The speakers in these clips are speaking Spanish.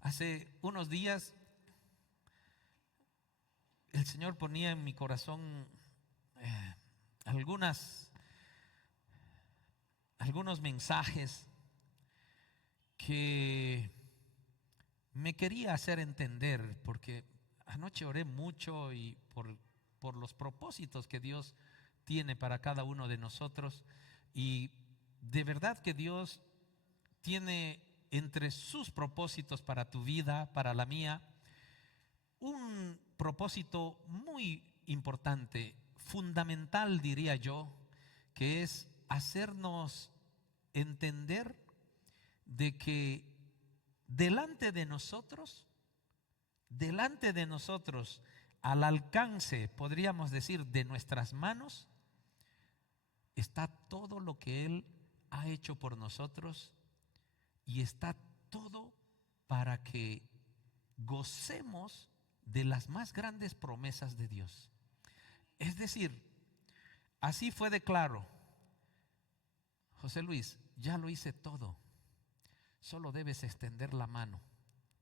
Hace unos días el Señor ponía en mi corazón algunos mensajes que me quería hacer entender, porque anoche oré mucho y por los propósitos que Dios tiene para cada uno de nosotros, y de verdad que Dios tiene entre sus propósitos para tu vida, para la mía, un propósito muy importante, fundamental diría yo, que es hacernos entender de que delante de nosotros, al alcance, podríamos decir, de nuestras manos, está todo lo que Él ha hecho por nosotros, y está todo para que gocemos de las más grandes promesas de Dios. Es decir, así fue de claro: José Luis, ya lo hice todo, solo debes extender la mano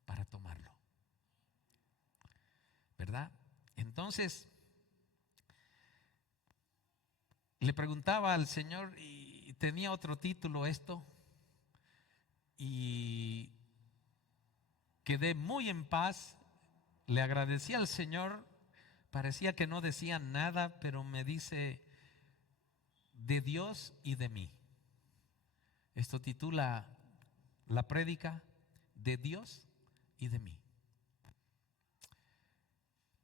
para tomarlo, ¿verdad? Entonces le preguntaba al Señor, y tenía otro título esto, y quedé muy en paz. Le agradecí al Señor, parecía que no decía nada, pero me dice: de Dios y de mí. Esto titula la prédica: de Dios y de mí.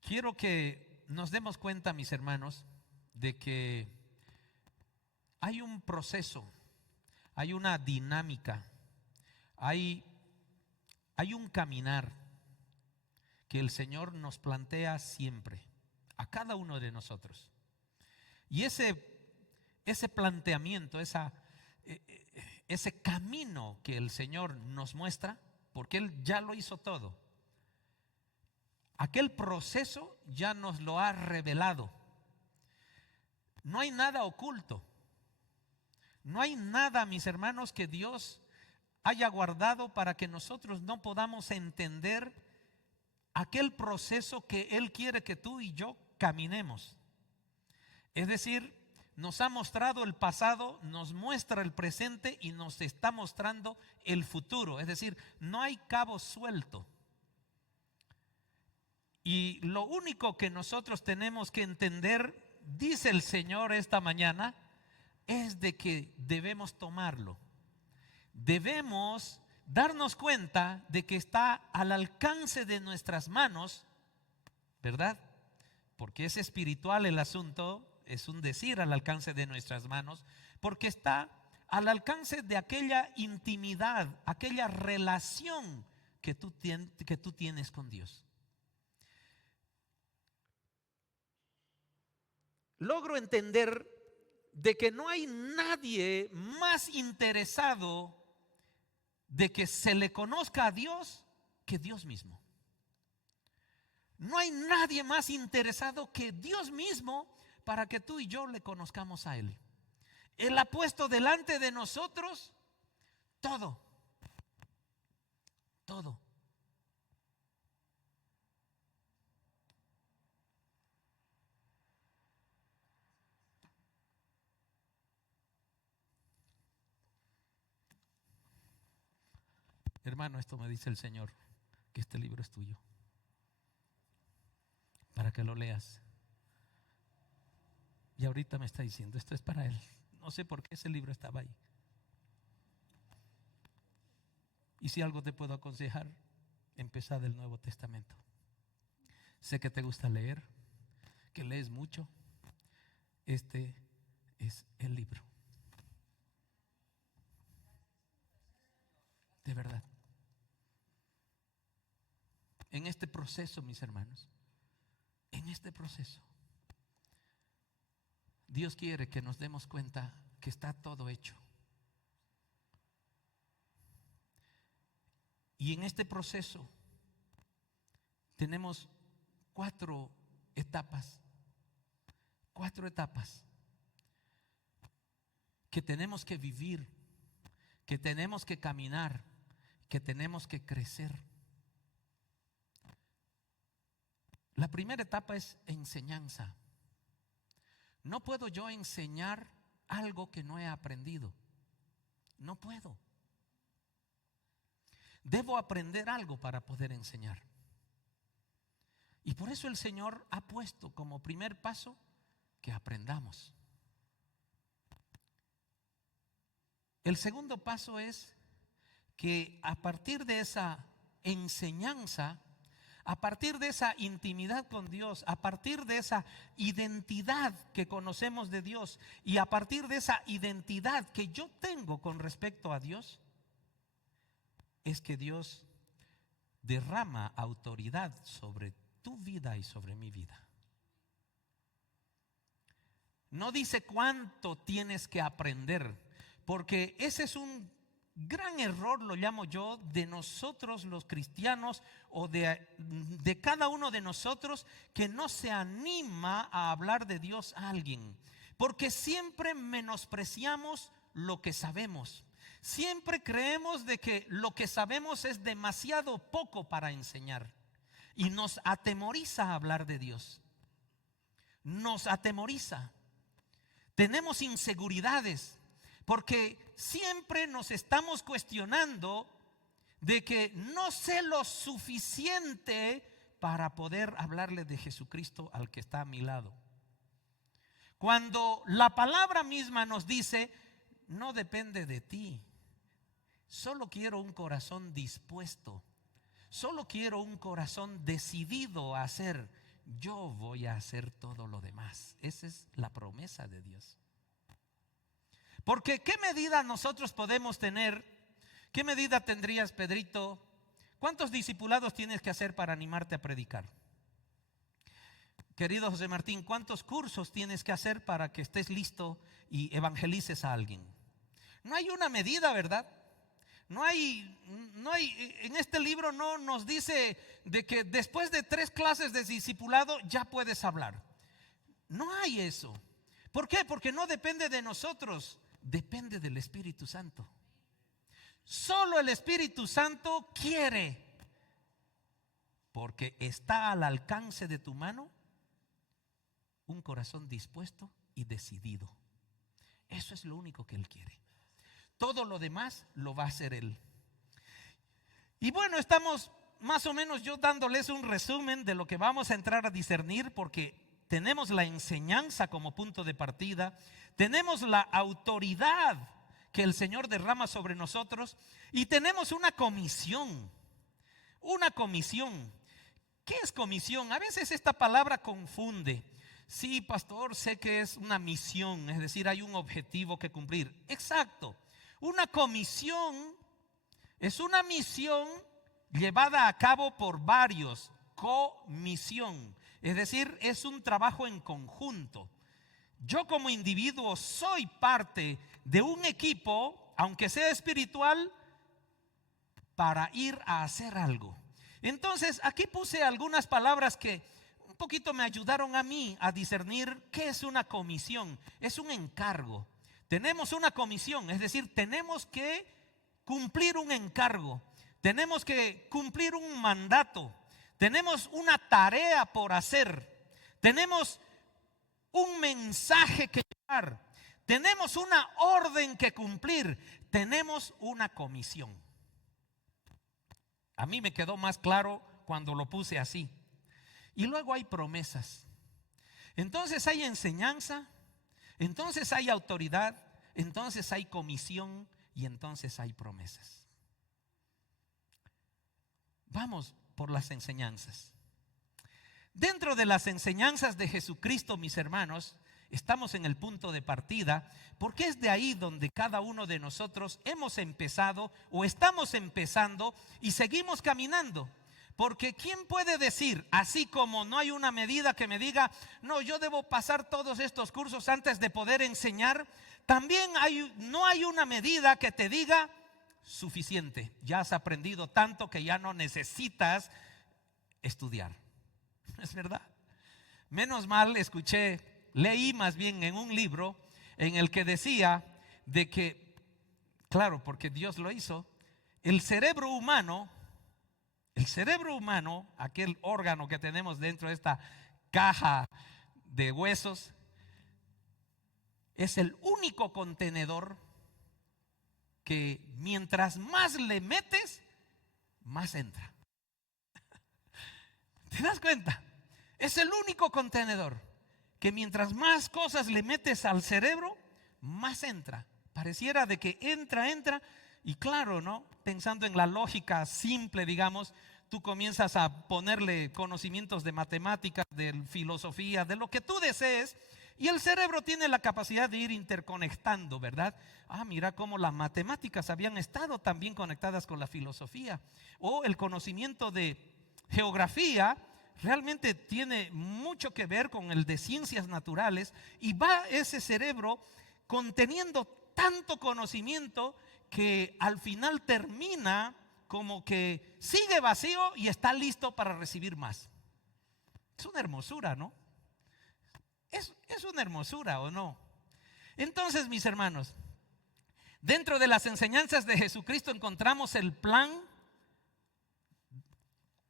Quiero que nos demos cuenta, mis hermanos, de que hay un proceso, hay una dinámica, hay un caminar que el Señor nos plantea siempre, a cada uno de nosotros. Y ese planteamiento, ese camino que el Señor nos muestra, porque Él ya lo hizo todo, aquel proceso ya nos lo ha revelado. No hay nada oculto, no hay nada, mis hermanos, que Dios haya guardado para que nosotros no podamos entender aquel proceso que Él quiere que tú y yo caminemos. Es decir, nos ha mostrado el pasado, nos muestra el presente y nos está mostrando el futuro. Es decir, no hay cabo suelto. Y lo único que nosotros tenemos que entender, dice el Señor esta mañana, es de que debemos tomarlo. Debemos darnos cuenta de que está al alcance de nuestras manos, ¿verdad? Porque es espiritual el asunto, es un decir, al alcance de nuestras manos, porque está al alcance de aquella intimidad, aquella relación que tú tienes con Dios. Logro entender de que no hay nadie más interesado de que se le conozca a Dios que Dios mismo. No hay nadie más interesado que Dios mismo para que tú y yo le conozcamos a Él. Él ha puesto delante de nosotros todo. Hermano, esto me dice el Señor, que este libro es tuyo, para que lo leas. Y ahorita me está diciendo, esto es para Él. No sé por qué ese libro estaba ahí. Y si algo te puedo aconsejar, empezá del Nuevo Testamento. Sé que te gusta leer, que lees mucho. Este es el libro. De verdad. En este proceso, mis hermanos, en este proceso, Dios quiere que nos demos cuenta que está todo hecho. Y en este proceso tenemos 4 etapas. 4 etapas que tenemos que vivir, que tenemos que caminar, que tenemos que crecer. La primera etapa es enseñanza. No puedo yo enseñar algo que no he aprendido. No puedo. Debo aprender algo para poder enseñar. Y por eso el Señor ha puesto como primer paso que aprendamos. El segundo paso es que a partir de esa enseñanza, a partir de esa intimidad con Dios, a partir de esa identidad que conocemos de Dios y a partir de esa identidad que yo tengo con respecto a Dios, es que Dios derrama autoridad sobre tu vida y sobre mi vida. No dice cuánto tienes que aprender, porque ese es un gran error, lo llamo yo, de nosotros los cristianos o de cada uno de nosotros que no se anima a hablar de Dios a alguien, porque siempre menospreciamos lo que sabemos. Siempre creemos de que lo que sabemos es demasiado poco para enseñar y nos atemoriza hablar de Dios. Nos atemoriza. Tenemos inseguridades porque siempre nos estamos cuestionando de que no sé lo suficiente para poder hablarle de Jesucristo al que está a mi lado. Cuando la palabra misma nos dice, no depende de ti, solo quiero un corazón dispuesto, solo quiero un corazón decidido a hacer, yo voy a hacer todo lo demás. Esa es la promesa de Dios. Porque ¿qué medida nosotros podemos tener? ¿Qué medida tendrías, Pedrito? ¿Cuántos discipulados tienes que hacer para animarte a predicar? Querido José Martín, ¿cuántos cursos tienes que hacer para que estés listo y evangelices a alguien? No hay una medida, ¿verdad? No hay, en este libro no nos dice de que después de 3 clases de discipulado ya puedes hablar. No hay eso. ¿Por qué? Porque no depende de nosotros, depende del Espíritu Santo. Solo el Espíritu Santo quiere, porque está al alcance de tu mano un corazón dispuesto y decidido. Eso es lo único que Él quiere. Todo lo demás lo va a hacer Él. Y bueno, estamos más o menos yo dándoles un resumen de lo que vamos a entrar a discernir, porque tenemos la enseñanza como punto de partida, tenemos la autoridad que el Señor derrama sobre nosotros y tenemos una comisión. Una comisión. ¿Qué es comisión? A veces esta palabra confunde. Sí, pastor, sé que es una misión, es decir, hay un objetivo que cumplir. Exacto. Una comisión es una misión llevada a cabo por varios. Comisión. Es decir, es un trabajo en conjunto. Yo como individuo soy parte de un equipo, aunque sea espiritual, para ir a hacer algo. Entonces, aquí puse algunas palabras que un poquito me ayudaron a mí a discernir qué es una comisión. Es un encargo. Tenemos una comisión, es decir, tenemos que cumplir un encargo, tenemos que cumplir un mandato, tenemos una tarea por hacer, tenemos un mensaje que llevar, tenemos una orden que cumplir, tenemos una comisión. A mí me quedó más claro cuando lo puse así. Y luego hay promesas. Entonces hay enseñanza, entonces hay autoridad, entonces hay comisión y entonces hay promesas. Vamos por las enseñanzas. Dentro de las enseñanzas de Jesucristo, mis hermanos, estamos en el punto de partida, porque es de ahí donde cada uno de nosotros hemos empezado o estamos empezando y seguimos caminando. Porque ¿quién puede decir, así como no hay una medida que me diga, no, yo debo pasar todos estos cursos antes de poder enseñar? También no hay una medida que te diga, suficiente, ya has aprendido tanto que ya no necesitas estudiar. ¿Es verdad? Menos mal leí más bien en un libro en el que decía de que, claro, porque Dios lo hizo, el cerebro humano, aquel órgano que tenemos dentro de esta caja de huesos, es el único contenedor que mientras más le metes, más entra. ¿Te das cuenta? Es el único contenedor que mientras más cosas le metes al cerebro, más entra. Pareciera de que entra. Y claro, ¿no? Pensando en la lógica simple, digamos, tú comienzas a ponerle conocimientos de matemáticas, de filosofía, de lo que tú desees, y el cerebro tiene la capacidad de ir interconectando, ¿verdad? Mira cómo las matemáticas habían estado también conectadas con la filosofía, o el conocimiento de geografía realmente tiene mucho que ver con el de ciencias naturales, y va ese cerebro conteniendo tanto conocimiento que al final termina como que sigue vacío y está listo para recibir más. Es una hermosura, ¿no? Es una hermosura, ¿o no? Entonces, mis hermanos, dentro de las enseñanzas de Jesucristo encontramos el plan.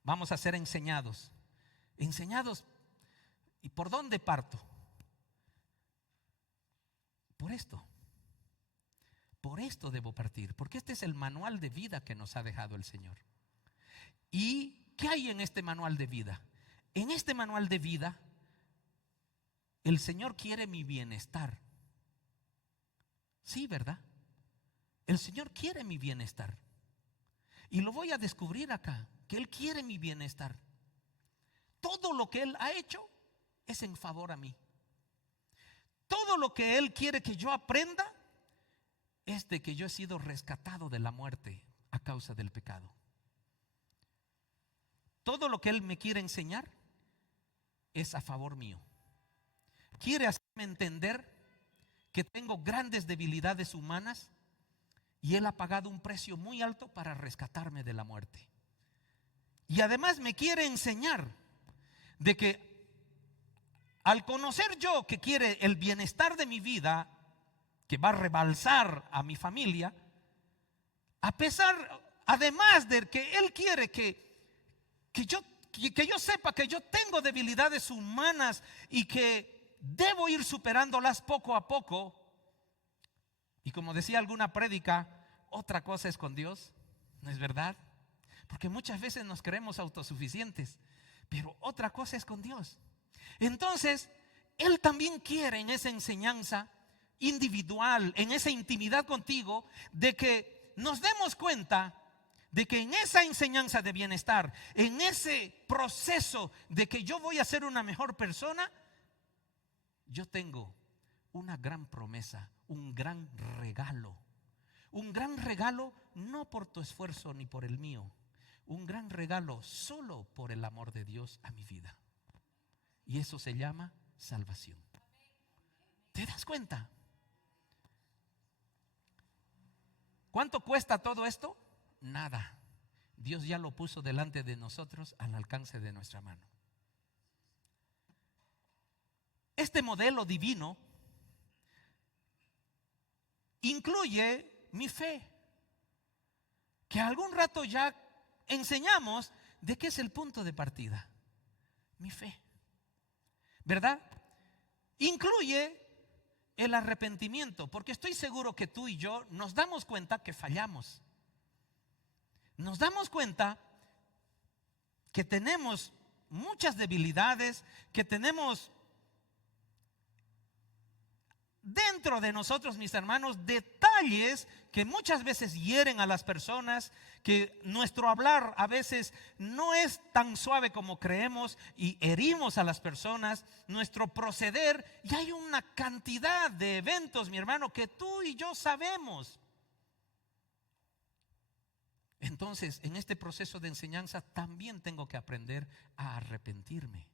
Vamos a ser enseñados. ¿Y por dónde parto? Por esto debo partir, porque este es el manual de vida que nos ha dejado el Señor. ¿Y qué hay en este manual de vida? En este manual de vida, el Señor quiere mi bienestar. Sí, ¿verdad? El Señor quiere mi bienestar. Y lo voy a descubrir acá, que Él quiere mi bienestar. Todo lo que Él ha hecho es en favor a mí. Todo lo que Él quiere que yo aprenda es de que yo he sido rescatado de la muerte a causa del pecado. Todo lo que Él me quiere enseñar es a favor mío. Quiere hacerme entender que tengo grandes debilidades humanas y Él ha pagado un precio muy alto para rescatarme de la muerte. Y además me quiere enseñar de que al conocer yo que quiere el bienestar de mi vida, que va a rebalsar a mi familia, además de que Él quiere que yo sepa que yo tengo debilidades humanas y que debo ir superándolas poco a poco. Y como decía alguna prédica, otra cosa es con Dios, ¿no es verdad? Porque muchas veces nos creemos autosuficientes, pero otra cosa es con Dios. Entonces, Él también quiere en esa enseñanza individual, en esa intimidad contigo, de que nos demos cuenta de que en esa enseñanza de bienestar, en ese proceso de que yo voy a ser una mejor persona, yo tengo una gran promesa, un gran regalo. Un gran regalo no por tu esfuerzo ni por el mío, un gran regalo solo por el amor de Dios a mi vida. Y eso se llama salvación. ¿Te das cuenta? ¿Cuánto cuesta todo esto? Nada. Dios ya lo puso delante de nosotros al alcance de nuestra mano. Este modelo divino incluye mi fe, que algún rato ya enseñamos de qué es el punto de partida. Mi fe, ¿verdad? Incluye el arrepentimiento, porque estoy seguro que tú y yo nos damos cuenta que fallamos. Nos damos cuenta que tenemos muchas debilidades, que tenemos dentro de nosotros, mis hermanos, detalles que muchas veces hieren a las personas, que nuestro hablar a veces no es tan suave como creemos y herimos a las personas, nuestro proceder, y hay una cantidad de eventos, mi hermano, que tú y yo sabemos. Entonces, en este proceso de enseñanza también tengo que aprender a arrepentirme,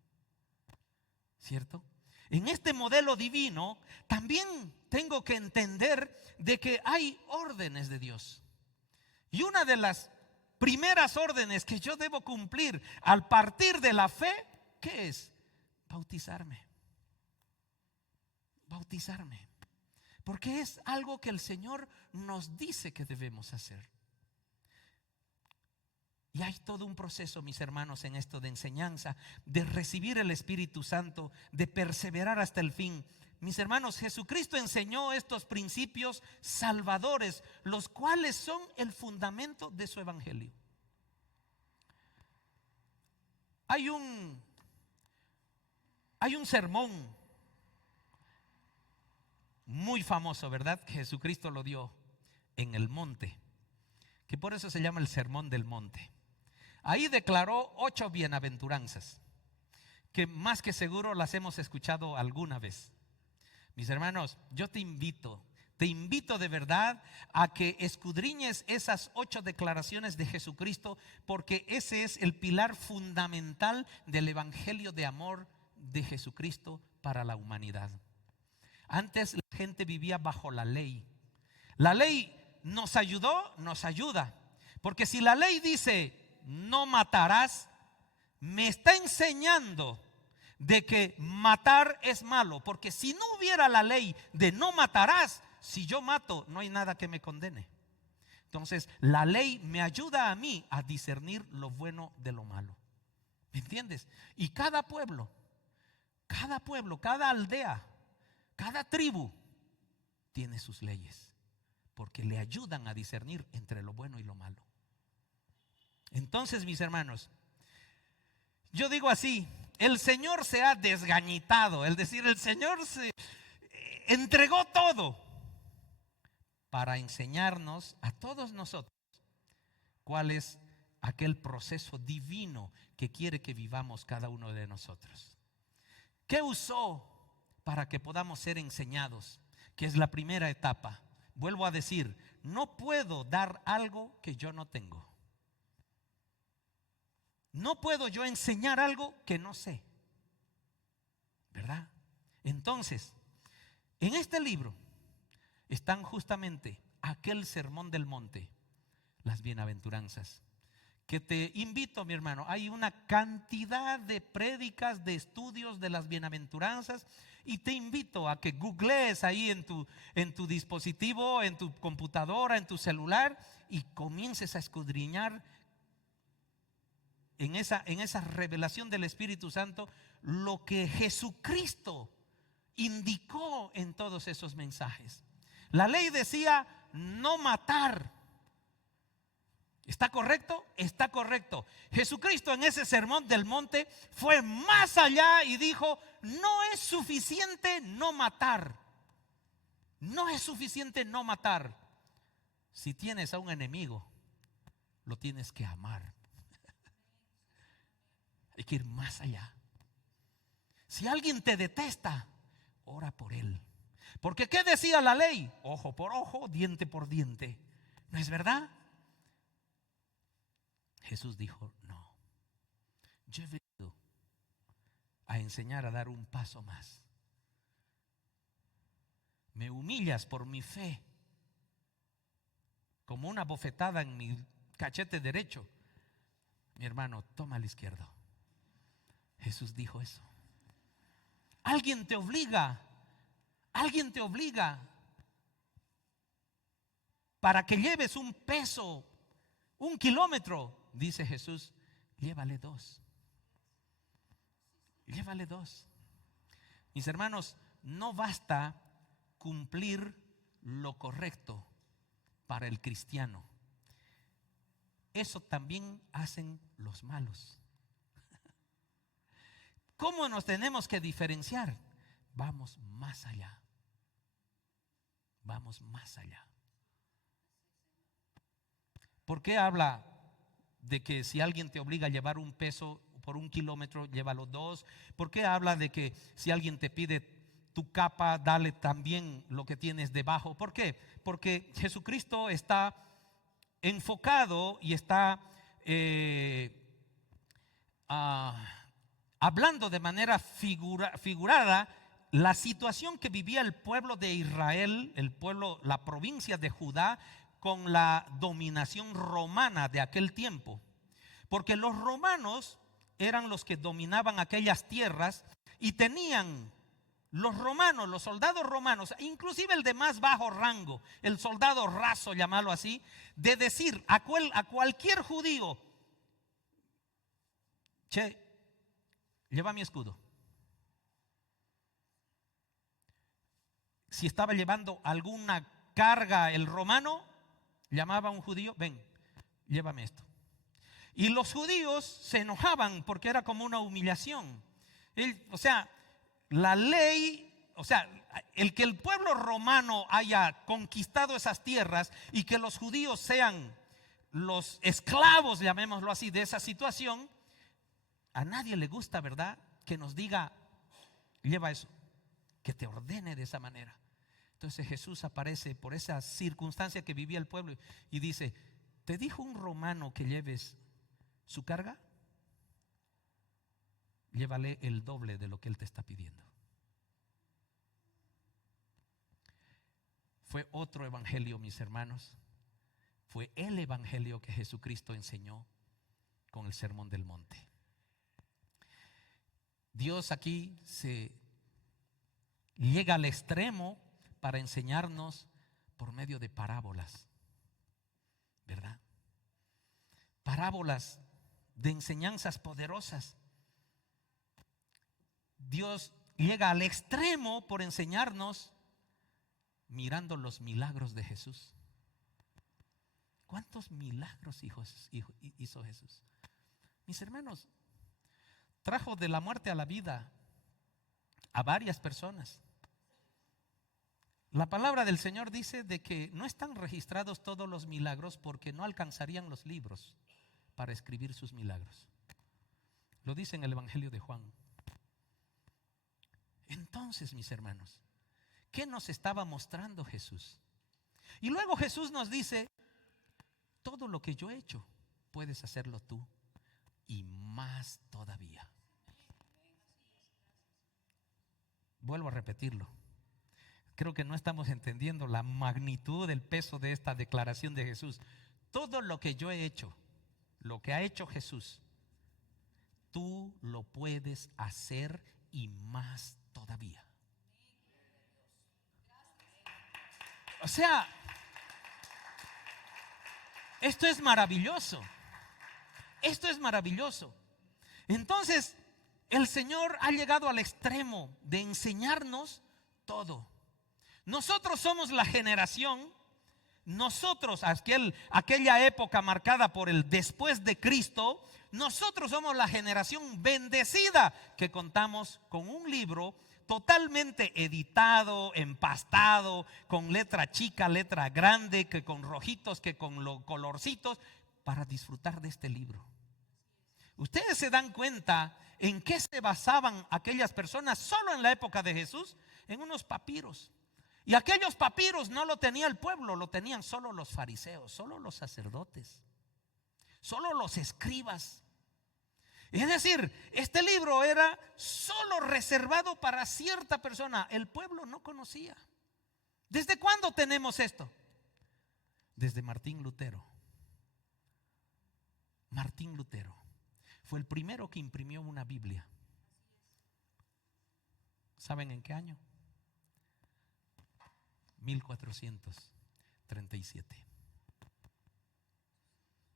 ¿cierto? En este modelo divino también tengo que entender de que hay órdenes de Dios. Y una de las primeras órdenes que yo debo cumplir al partir de la fe, ¿qué es? bautizarme. Bautizarme. Porque es algo que el Señor nos dice que debemos hacer. Y hay todo un proceso, mis hermanos, en esto de enseñanza, de recibir el Espíritu Santo, de perseverar hasta el fin. Mis hermanos, Jesucristo enseñó estos principios salvadores, los cuales son el fundamento de su evangelio. Hay un sermón muy famoso, ¿verdad? Que Jesucristo lo dio en el monte, que por eso se llama el Sermón del Monte. Ahí declaró 8 bienaventuranzas, que más que seguro las hemos escuchado alguna vez. Mis hermanos, yo te invito de verdad a que escudriñes esas 8 declaraciones de Jesucristo, porque ese es el pilar fundamental del evangelio de amor de Jesucristo para la humanidad. Antes la gente vivía bajo la ley. La ley nos ayudó, nos ayuda, porque si la ley dice no matarás, me está enseñando de que matar es malo, porque si no hubiera la ley de no matarás, si yo mato no hay nada que me condene. Entonces la ley me ayuda a mí a discernir lo bueno de lo malo. ¿Me entiendes? Y cada pueblo, cada aldea, cada tribu tiene sus leyes, porque le ayudan a discernir entre lo bueno y lo malo. Entonces, mis hermanos, yo digo así: el Señor se ha desgañitado, es decir, el Señor se entregó todo para enseñarnos a todos nosotros cuál es aquel proceso divino que quiere que vivamos cada uno de nosotros. ¿Qué usó para que podamos ser enseñados? Que es la primera etapa. Vuelvo a decir, no puedo dar algo que yo no tengo. No puedo yo enseñar algo que no sé, ¿verdad? Entonces, en este libro están justamente aquel sermón del monte, las bienaventuranzas, que te invito, mi hermano. Hay una cantidad de prédicas, de estudios de las bienaventuranzas, y te invito a que googlees ahí en tu dispositivo, en tu computadora, en tu celular, y comiences a escudriñar en esa revelación del Espíritu Santo lo que Jesucristo indicó en todos esos mensajes. La ley decía no matar. ¿Está correcto? Está correcto. Jesucristo en ese sermón del monte fue más allá y dijo: no es suficiente no matar. No es suficiente no matar. Si tienes a un enemigo, lo tienes que amar. Hay que ir más allá. Si alguien te detesta, ora por él. Porque ¿qué decía la ley? Ojo por ojo, diente por diente. ¿No es verdad? Jesús dijo: no, yo he venido a enseñar a dar un paso más. Me humillas por mi fe, como una bofetada en mi cachete derecho. Mi hermano, toma el izquierdo. Jesús dijo eso. Alguien te obliga para que lleves un peso, 1 kilómetro. Dice Jesús: llévale 2. Llévale 2. Mis hermanos, no basta cumplir lo correcto para el cristiano. Eso también hacen los malos. ¿Cómo nos tenemos que diferenciar? Vamos más allá. Vamos más allá. ¿Por qué habla de que si alguien te obliga a llevar un peso por 1 kilómetro, llévalo 2? ¿Por qué habla de que si alguien te pide tu capa, dale también lo que tienes debajo? ¿Por qué? Porque Jesucristo está enfocado y está hablando de manera figurada la situación que vivía el pueblo de Israel, el pueblo, la provincia de Judá, con la dominación romana de aquel tiempo. Porque los romanos eran los que dominaban aquellas tierras, y tenían los romanos, los soldados romanos, inclusive el de más bajo rango, el soldado raso, llamarlo así, de decir a cualquier judío: che, lleva mi escudo. Si estaba llevando alguna carga el romano, llamaba a un judío: ven, llévame esto. Y los judíos se enojaban porque era como una humillación. O sea, la ley, o sea, el que el pueblo romano haya conquistado esas tierras y que los judíos sean los esclavos, llamémoslo así, de esa situación, a nadie le gusta, ¿verdad?, que nos diga: lleva eso, que te ordene de esa manera. Entonces Jesús aparece por esa circunstancia que vivía el pueblo y dice: ¿te dijo un romano que lleves su carga? Llévale el doble de lo que él te está pidiendo. Fue otro evangelio, mis hermanos. Fue el evangelio que Jesucristo enseñó con el Sermón del Monte. Dios aquí se llega al extremo para enseñarnos por medio de parábolas, ¿verdad? Parábolas de enseñanzas poderosas. Dios llega al extremo por enseñarnos mirando los milagros de Jesús. ¿Cuántos milagros hizo Jesús? Mis hermanos, trajo de la muerte a la vida a varias personas. La palabra del Señor dice de que no están registrados todos los milagros porque no alcanzarían los libros para escribir sus milagros. Lo dice en el Evangelio de Juan. Entonces, mis hermanos, ¿qué nos estaba mostrando Jesús? Y luego Jesús nos dice: todo lo que yo he hecho, puedes hacerlo tú y más todavía. Vuelvo a repetirlo. Creo que no estamos entendiendo la magnitud del peso de esta declaración de Jesús. Todo lo que yo he hecho, lo que ha hecho Jesús, tú lo puedes hacer y más todavía. O sea, esto es maravilloso. Esto es maravilloso. Entonces, el Señor ha llegado al extremo de enseñarnos todo. Nosotros somos la generación, nosotros, aquella época marcada por el después de Cristo, nosotros somos la generación bendecida que contamos con un libro totalmente editado, empastado, con letra chica, letra grande, que con rojitos, que con los colorcitos, para disfrutar de este libro. Ustedes se dan cuenta en qué se basaban aquellas personas solo en la época de Jesús: en unos papiros. Y aquellos papiros no lo tenía el pueblo, lo tenían solo los fariseos, solo los sacerdotes, solo los escribas. Es decir, este libro era solo reservado para cierta persona. El pueblo no conocía. ¿Desde cuándo tenemos esto? Desde Martín Lutero. Martín Lutero fue el primero que imprimió una Biblia. ¿Saben en qué año? 1437.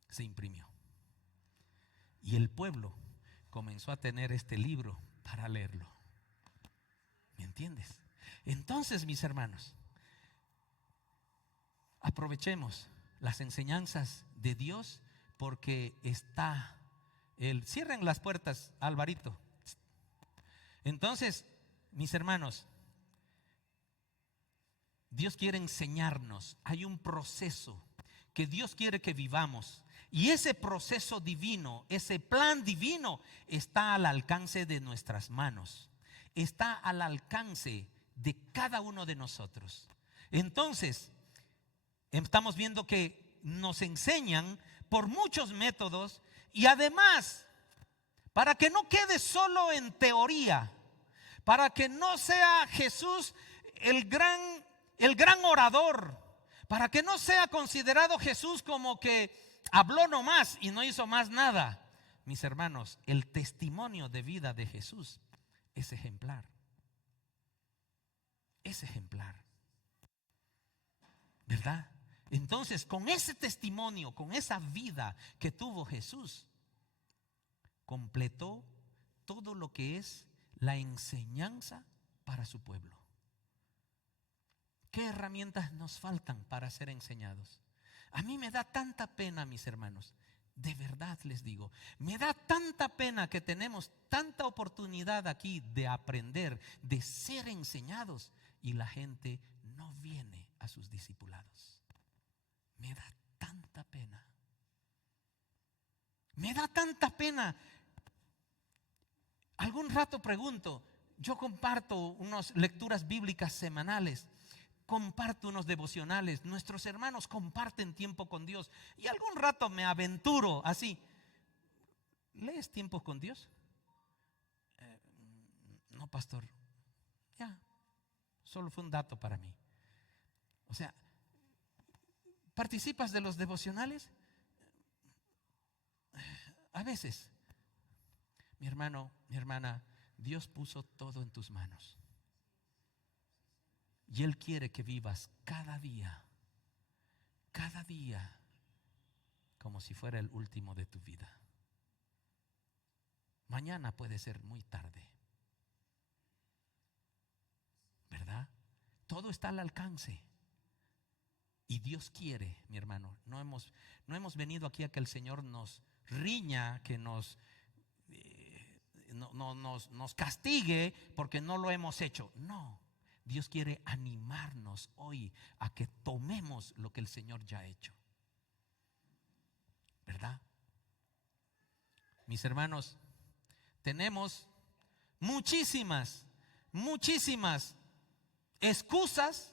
Se imprimió. Y el pueblo comenzó a tener este libro para leerlo. ¿Me entiendes? Entonces, mis hermanos, aprovechemos las enseñanzas de Dios, porque está Él. Cierren las puertas, Alvarito. Entonces, mis hermanos, Dios quiere enseñarnos. Hay un proceso que Dios quiere que vivamos. Y ese proceso divino, ese plan divino, está al alcance de nuestras manos. Está al alcance de cada uno de nosotros. Entonces, estamos viendo que nos enseñan por muchos métodos, y además, para que no quede solo en teoría, para que no sea Jesús el gran orador, para que no sea considerado Jesús como que habló nomás y no hizo más nada. Mis hermanos, el testimonio de vida de Jesús es ejemplar. Es ejemplar. ¿Verdad? Entonces, con ese testimonio, con esa vida que tuvo Jesús, completó todo lo que es la enseñanza para su pueblo. ¿Qué herramientas nos faltan para ser enseñados? A mí me da tanta pena, mis hermanos, de verdad les digo, me da tanta pena que tenemos tanta oportunidad aquí de aprender, de ser enseñados, y la gente no viene a sus discipulados. Me da tanta pena. Me da tanta pena. Algún rato pregunto, yo comparto unas lecturas bíblicas semanales, comparto unos devocionales, nuestros hermanos comparten tiempo con Dios, y algún rato me aventuro así. ¿Lees tiempo con Dios? No, pastor. Ya, solo fue un dato para mí. O sea, ¿participas de los devocionales? A veces. Mi hermano, mi hermana, Dios puso todo en tus manos. Y Él quiere que vivas cada día, como si fuera el último de tu vida. Mañana puede ser muy tarde, ¿verdad? Todo está al alcance. Y Dios quiere, mi hermano, no hemos venido aquí a que el Señor nos riña, que nos castigue porque no lo hemos hecho. No, Dios quiere animarnos hoy a que tomemos lo que el Señor ya ha hecho, ¿verdad? Mis hermanos, tenemos muchísimas excusas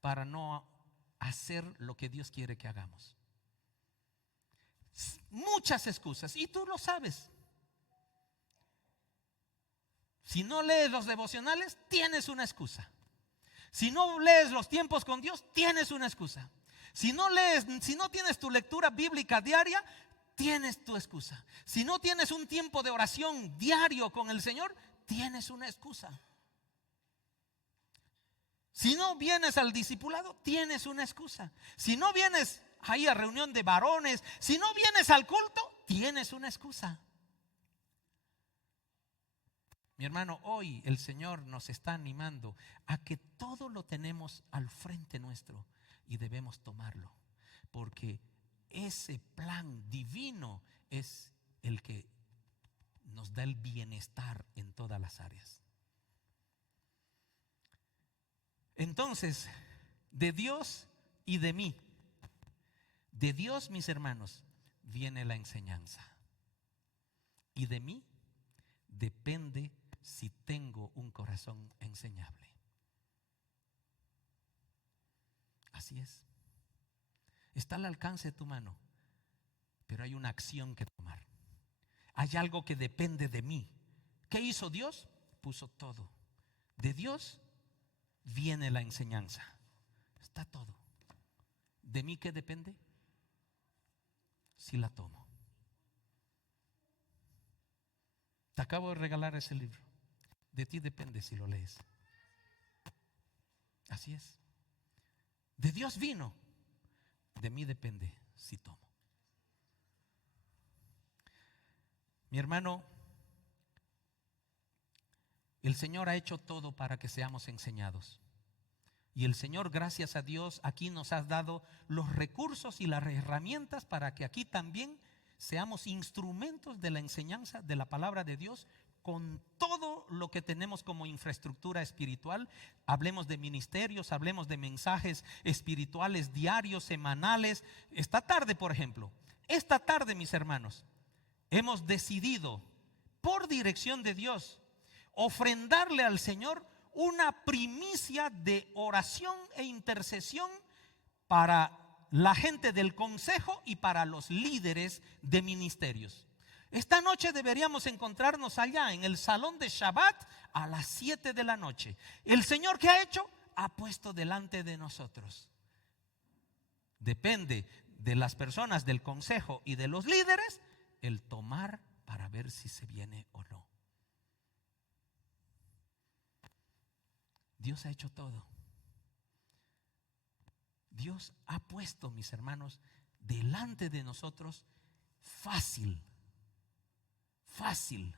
para no hacer lo que Dios quiere que hagamos. Muchas excusas, y tú lo sabes. Si no lees los devocionales, tienes una excusa. Si no lees los tiempos con Dios, tienes una excusa. Si no tienes tu lectura bíblica diaria, tienes tu excusa. Si no tienes un tiempo de oración diario con el Señor, tienes una excusa. Si no vienes al discipulado, tienes una excusa. Si no vienes ahí a reunión de varones, si no vienes al culto, tienes una excusa. Mi hermano, hoy el Señor nos está animando a que todo lo tenemos al frente nuestro y debemos tomarlo, porque ese plan divino es el que nos da el bienestar en todas las áreas. Entonces, de Dios y de mí, de Dios, mis hermanos, viene la enseñanza, y de mí depende si tengo un corazón enseñable. Así es. Está al alcance de tu mano, pero hay una acción que tomar. Hay algo que depende de mí. ¿Qué hizo Dios? Puso todo. De Dios viene la enseñanza. Está todo. ¿De mí qué depende? Si la tomo. Te acabo de regalar ese libro. De ti depende si lo lees. Así es. De Dios vino. De mí depende si tomo. Mi hermano, el Señor ha hecho todo para que seamos enseñados. Y el Señor, gracias a Dios, aquí nos ha dado los recursos y las herramientas para que aquí también seamos instrumentos de la enseñanza de la palabra de Dios, con todo lo que tenemos como infraestructura espiritual. Hablemos de ministerios, hablemos de mensajes espirituales diarios, semanales. Esta tarde, por ejemplo, mis hermanos, hemos decidido, por dirección de Dios, ofrendarle al Señor una primicia de oración e intercesión para la gente del consejo y para los líderes de ministerios. Esta noche deberíamos encontrarnos allá en el salón de Shabbat a las 7 de la noche. El Señor, ¿qué ha hecho? Ha puesto delante de nosotros. Depende de las personas del consejo y de los líderes el tomar para ver si se viene o no. Dios ha hecho todo. Dios ha puesto, mis hermanos, delante de nosotros fácil, fácil.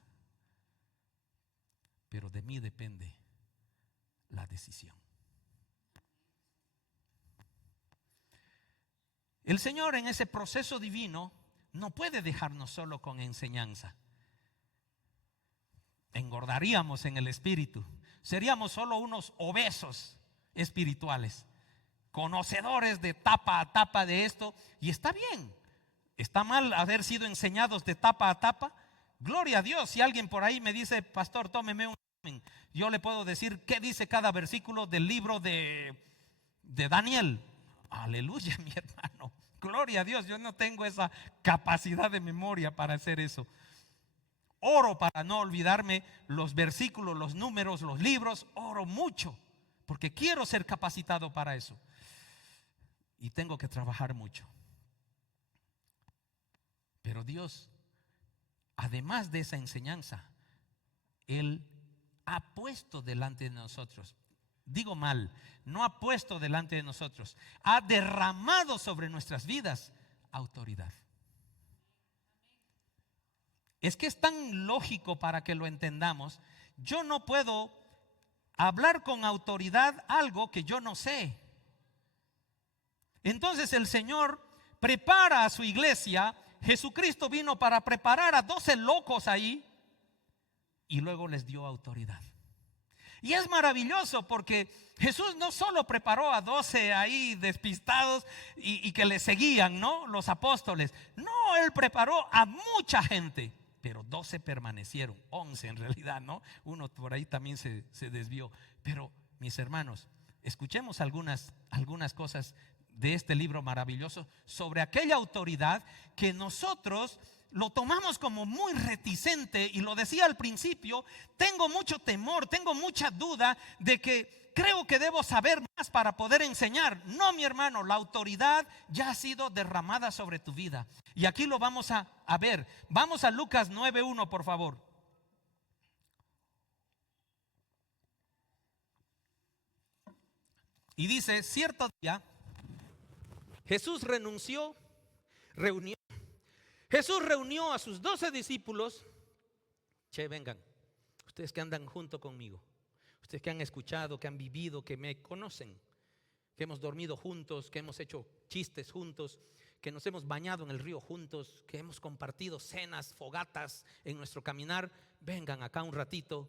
Pero de mí depende la decisión. El Señor en ese proceso divino no puede dejarnos solo con enseñanza. Engordaríamos en el espíritu. Seríamos solo unos obesos espirituales, conocedores de tapa a tapa de esto. Y está bien. ¿Está mal haber sido enseñados de tapa a tapa? Gloria a Dios. Si alguien por ahí me dice, pastor, tómeme un examen, yo le puedo decir qué dice cada versículo del libro de Daniel. Aleluya, mi hermano. Gloria a Dios. Yo no tengo esa capacidad de memoria para hacer eso. Oro para no olvidarme los versículos, los números, los libros. Oro mucho porque quiero ser capacitado para eso. Y tengo que trabajar mucho. Pero Dios, además de esa enseñanza, Él ha puesto delante de nosotros, digo mal, no ha puesto delante de nosotros, ha derramado sobre nuestras vidas autoridad. Es que es tan lógico para que lo entendamos. Yo no puedo hablar con autoridad algo que yo no sé. Entonces el Señor prepara a su iglesia. Jesucristo vino para preparar a 12 locos ahí y luego les dio autoridad. Y es maravilloso porque Jesús no solo preparó a 12 ahí despistados y que le seguían, ¿no? Los apóstoles. No, Él preparó a mucha gente, pero 12 permanecieron, 11 en realidad, ¿no? Uno por ahí también se desvió. Pero mis hermanos, escuchemos algunas cosas de este libro maravilloso sobre aquella autoridad que nosotros lo tomamos como muy reticente. Y lo decía al principio, tengo mucho temor, tengo mucha duda de que creo que debo saber más para poder enseñar. No, mi hermano, la autoridad ya ha sido derramada sobre tu vida. Y aquí lo vamos a ver. Vamos a Lucas 9:1, por favor. Y dice, cierto día Jesús reunió a sus 12 discípulos. Vengan, ustedes que andan junto conmigo, ustedes que han escuchado, que han vivido, que me conocen, que hemos dormido juntos, que hemos hecho chistes juntos, que nos hemos bañado en el río juntos, que hemos compartido cenas, fogatas en nuestro caminar. Vengan acá un ratito.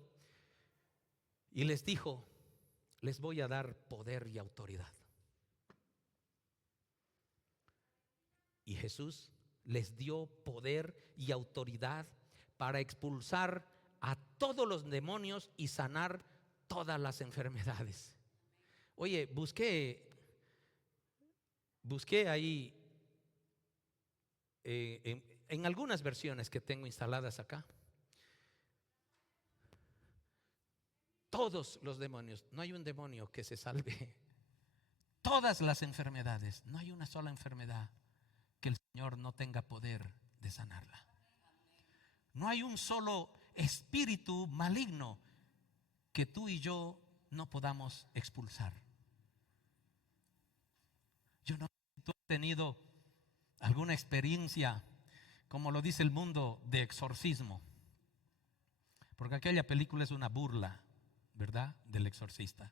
Y les dijo, les voy a dar poder y autoridad. Y Jesús les dio poder y autoridad para expulsar a todos los demonios y sanar todas las enfermedades. Oye, busqué ahí en algunas versiones que tengo instaladas acá. Todos los demonios, no hay un demonio que se salve. Todas las enfermedades, no hay una sola enfermedad que el Señor no tenga poder de sanarla. No hay un solo espíritu maligno que tú y yo no podamos expulsar. Yo no sé si tú has tenido alguna experiencia, como lo dice el mundo, de exorcismo, porque aquella película es una burla, ¿verdad?, del exorcista.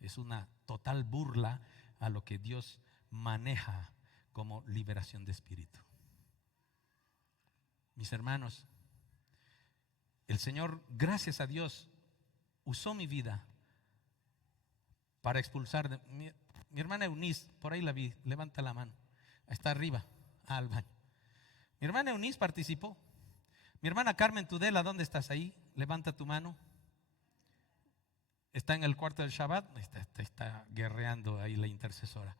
Es una total burla a lo que Dios maneja como liberación de espíritu. Mis hermanos, el Señor, gracias a Dios, usó mi vida para expulsar. Mi hermana Eunice, por ahí la vi, levanta la mano, está arriba, al baño. Mi hermana Eunice participó. Mi hermana Carmen Tudela, ¿dónde estás ahí? Levanta tu mano. Está en el cuarto del Shabbat, está guerreando ahí la intercesora.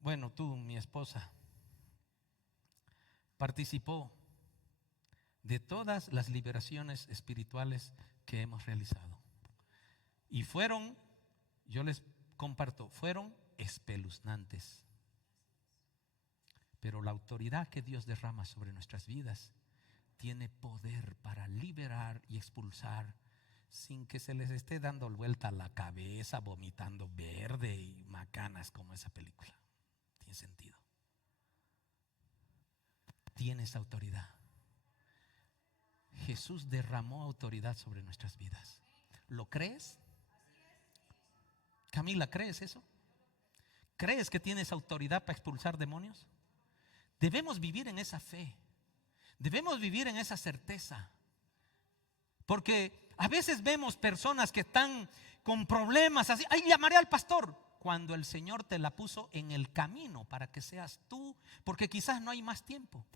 Bueno, tú, mi esposa, participó de todas las liberaciones espirituales que hemos realizado. Y fueron, yo les comparto, fueron espeluznantes. Pero la autoridad que Dios derrama sobre nuestras vidas tiene poder para liberar y expulsar sin que se les esté dando vuelta la cabeza, vomitando verde y macanas como esa película. Tiene sentido. Tienes autoridad. Jesús derramó autoridad sobre nuestras vidas. ¿Lo crees? Camila, ¿crees eso? ¿Crees que tienes autoridad para expulsar demonios? Debemos vivir en esa fe. Debemos vivir en esa certeza. Porque a veces vemos personas que están con problemas así. Ay, llamaré al pastor. Cuando el Señor te la puso en el camino para que seas tú, porque quizás no hay más tiempo.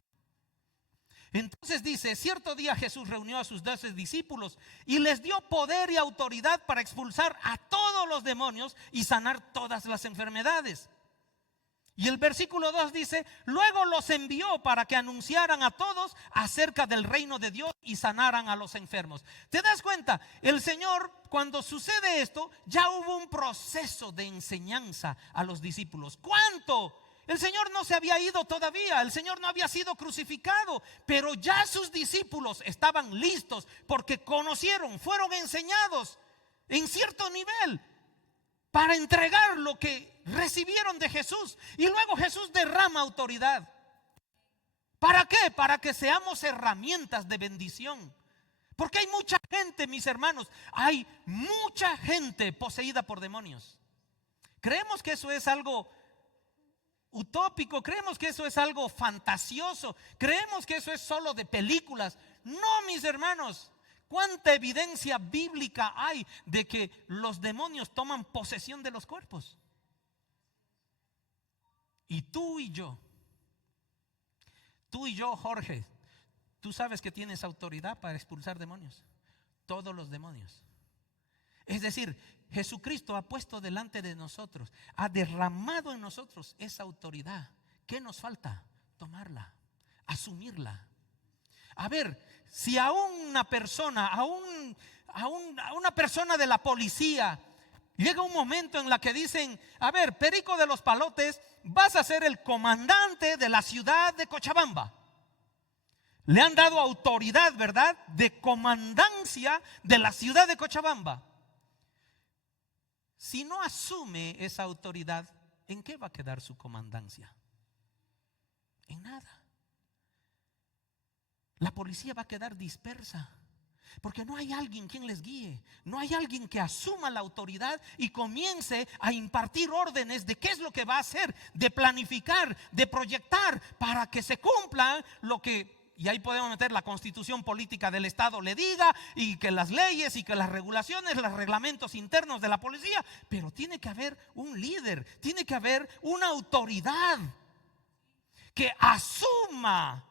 Entonces dice, cierto día Jesús reunió a sus 12 discípulos y les dio poder y autoridad para expulsar a todos los demonios y sanar todas las enfermedades. Y el versículo 2 dice, luego los envió para que anunciaran a todos acerca del reino de Dios y sanaran a los enfermos. ¿Te das cuenta? El Señor, cuando sucede esto, ya hubo un proceso de enseñanza a los discípulos. ¿Cuánto? El Señor no se había ido todavía, el Señor no había sido crucificado, pero ya sus discípulos estaban listos porque conocieron, fueron enseñados en cierto nivel para entregar lo que recibieron de Jesús. Y luego Jesús derrama autoridad. ¿Para qué? Para que seamos herramientas de bendición. Porque hay mucha gente, mis hermanos, hay mucha gente poseída por demonios. Creemos que eso es algo utópico, creemos que eso es algo fantasioso, creemos que eso es solo de películas. No, mis hermanos, cuánta evidencia bíblica hay de que los demonios toman posesión de los cuerpos. Y tú y yo, Jorge, tú sabes que tienes autoridad para expulsar demonios, todos los demonios. Es decir, Jesucristo ha puesto delante de nosotros, ha derramado en nosotros esa autoridad. ¿Qué nos falta? Tomarla, asumirla. A ver, si a una persona, a una persona de la policía, llega un momento en la que dicen, a ver, Perico de los Palotes, vas a ser el comandante de la ciudad de Cochabamba. Le han dado autoridad, ¿verdad?, de comandancia de la ciudad de Cochabamba. Si no asume esa autoridad, ¿en qué va a quedar su comandancia? En nada. La policía va a quedar dispersa, porque no hay alguien quien les guíe, no hay alguien que asuma la autoridad y comience a impartir órdenes de qué es lo que va a hacer, de planificar, de proyectar para que se cumpla lo que... Y ahí podemos meter la constitución política del Estado le diga, y que las leyes y que las regulaciones, los reglamentos internos de la policía. Pero tiene que haber un líder, tiene que haber una autoridad que asuma.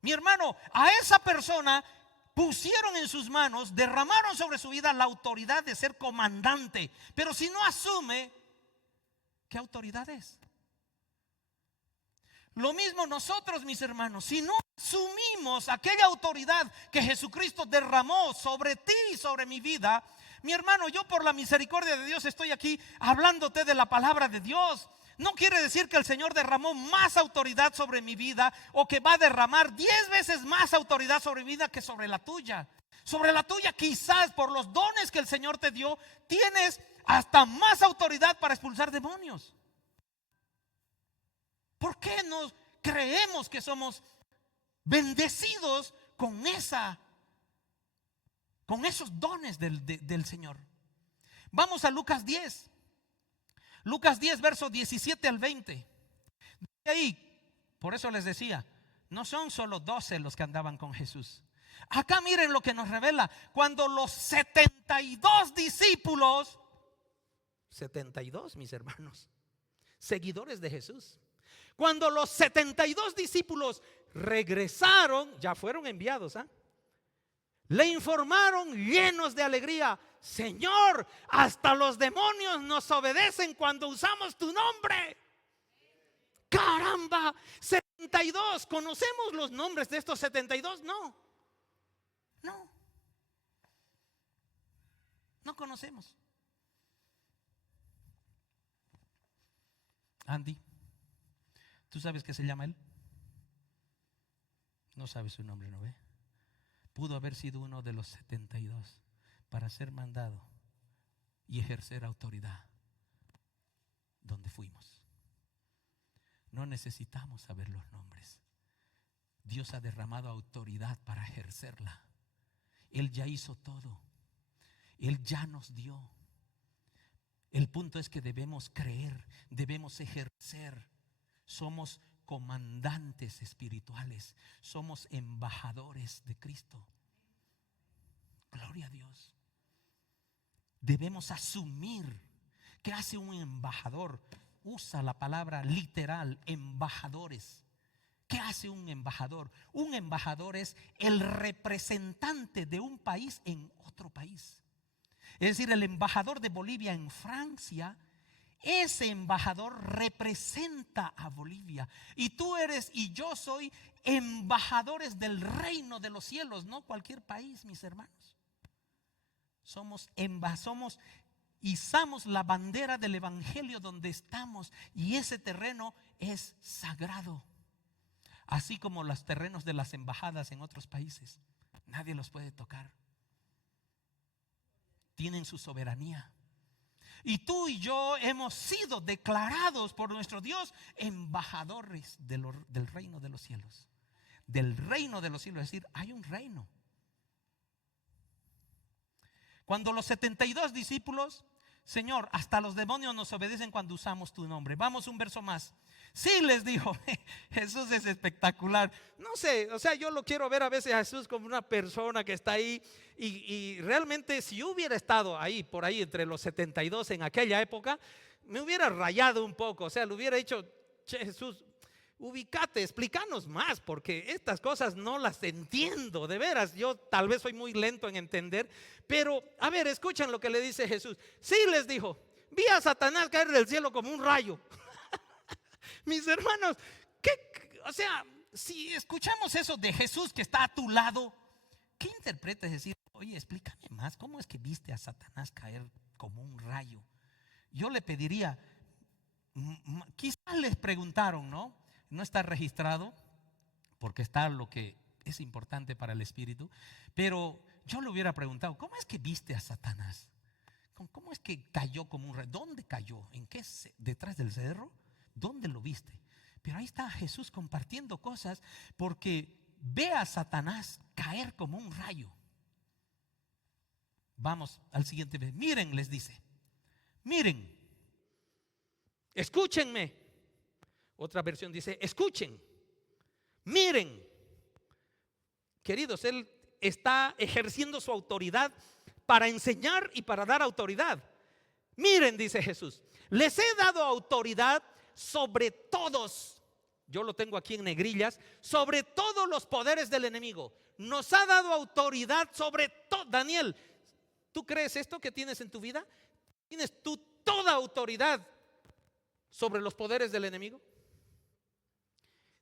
Mi hermano, a esa persona pusieron en sus manos, derramaron sobre su vida la autoridad de ser comandante. Pero si no asume, ¿qué autoridad es? Lo mismo nosotros, mis hermanos, si no asumimos aquella autoridad que Jesucristo derramó sobre ti y sobre mi vida, mi hermano, yo por la misericordia de Dios estoy aquí hablándote de la palabra de Dios. No quiere decir que el Señor derramó más autoridad sobre mi vida o que va a derramar 10 veces más autoridad sobre mi vida que sobre la tuya. Sobre la tuya quizás por los dones que el Señor te dio, tienes hasta más autoridad para expulsar demonios. ¿Por qué no creemos que somos bendecidos con esos dones del Señor? Vamos a Lucas 10. Lucas 10, versos 17 al 20. De ahí, por eso les decía, no son solo 12 los que andaban con Jesús. Acá miren lo que nos revela. Cuando los 72 discípulos, 72, mis hermanos, seguidores de Jesús, cuando los 72 discípulos regresaron, ya fueron enviados, le informaron llenos de alegría: Señor, hasta los demonios nos obedecen cuando usamos tu nombre. Caramba, 72. ¿Conocemos los nombres de estos 72? No conocemos. Andy, ¿tú sabes qué se llama él? No sabes su nombre, ¿no ve? Pudo haber sido uno de los 72, para ser mandado y ejercer autoridad donde fuimos. No necesitamos saber los nombres. Dios ha derramado autoridad para ejercerla. Él ya hizo todo. Él ya nos dio. El punto es que debemos creer, debemos ejercer. Somos comandantes espirituales, somos embajadores de Cristo. Gloria a Dios. Debemos asumir. ¿Qué hace un embajador? Usa la palabra literal, embajadores. ¿Qué hace un embajador? Un embajador es el representante de un país en otro país. Es decir, el embajador de Bolivia en Francia, ese embajador representa a Bolivia. Y tú eres y yo soy embajadores del reino de los cielos, no cualquier país, mis hermanos. Somos izamos la bandera del evangelio donde estamos, y ese terreno es sagrado. Así como los terrenos de las embajadas en otros países, nadie los puede tocar. Tienen su soberanía. Y tú y yo hemos sido declarados por nuestro Dios embajadores del reino de los cielos. Del reino de los cielos, es decir, hay un reino. Cuando los 72 discípulos, Señor, hasta los demonios nos obedecen cuando usamos tu nombre. Vamos un verso más. Sí, les dijo. Jesús es espectacular. No sé, o sea, yo lo quiero ver a veces a Jesús como una persona que está ahí. Y realmente si yo hubiera estado ahí, por ahí entre los 72 en aquella época, me hubiera rayado un poco. O sea, le hubiera dicho, che, Jesús, ubícate, explícanos más, porque estas cosas no las entiendo. De veras, yo tal vez soy muy lento en entender. Pero, a ver, escuchen lo que le dice Jesús. Sí, les dijo, vi a Satanás caer del cielo como un rayo. Mis hermanos, o sea, si escuchamos eso de Jesús que está a tu lado, ¿qué interpreta? Es decir, oye, explícame más, ¿cómo es que viste a Satanás caer como un rayo? Yo le pediría, quizás les preguntaron, ¿no? No está registrado, porque está lo que es importante para el espíritu, pero yo le hubiera preguntado, ¿cómo es que viste a Satanás? ¿Cómo es que cayó como un rayo? ¿Dónde cayó? ¿En qué? ¿Detrás del cerro? ¿Dónde lo viste? Pero ahí está Jesús compartiendo cosas, porque ve a Satanás caer como un rayo. Vamos al siguiente. Miren, les dice, miren, escúchenme. Otra versión dice, escuchen, miren. Queridos, Él está ejerciendo su autoridad para enseñar y para dar autoridad. Miren, dice Jesús, les he dado autoridad sobre todos, yo lo tengo aquí en negrillas, sobre todos los poderes del enemigo. Nos ha dado autoridad sobre todo. Daniel, ¿tú crees esto que tienes en tu vida? ¿Tienes tú toda autoridad sobre los poderes del enemigo?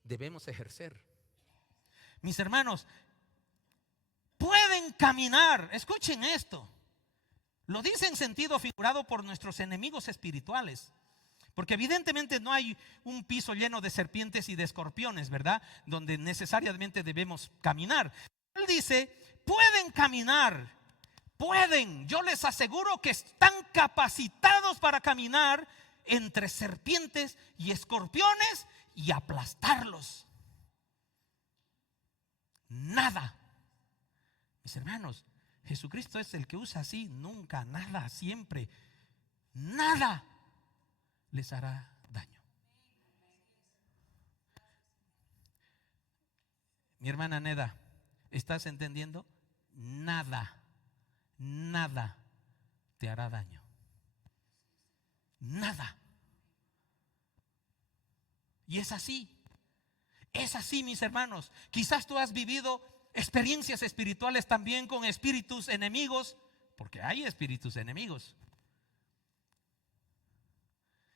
Debemos ejercer. Mis hermanos, pueden caminar, escuchen esto. Lo dice en sentido figurado por nuestros enemigos espirituales. Porque evidentemente no hay un piso lleno de serpientes y de escorpiones, ¿verdad? Donde necesariamente debemos caminar. Él dice, pueden caminar, pueden. Yo les aseguro que están capacitados para caminar entre serpientes y escorpiones y aplastarlos. Nada. Mis hermanos, Jesucristo es el que usa así, nunca, nada, siempre, nada les hará daño. Mi hermana Neda, ¿estás entendiendo? Nada te hará daño. Nada. Y es así, mis hermanos. Quizás tú has vivido experiencias espirituales también con espíritus enemigos, porque hay espíritus enemigos.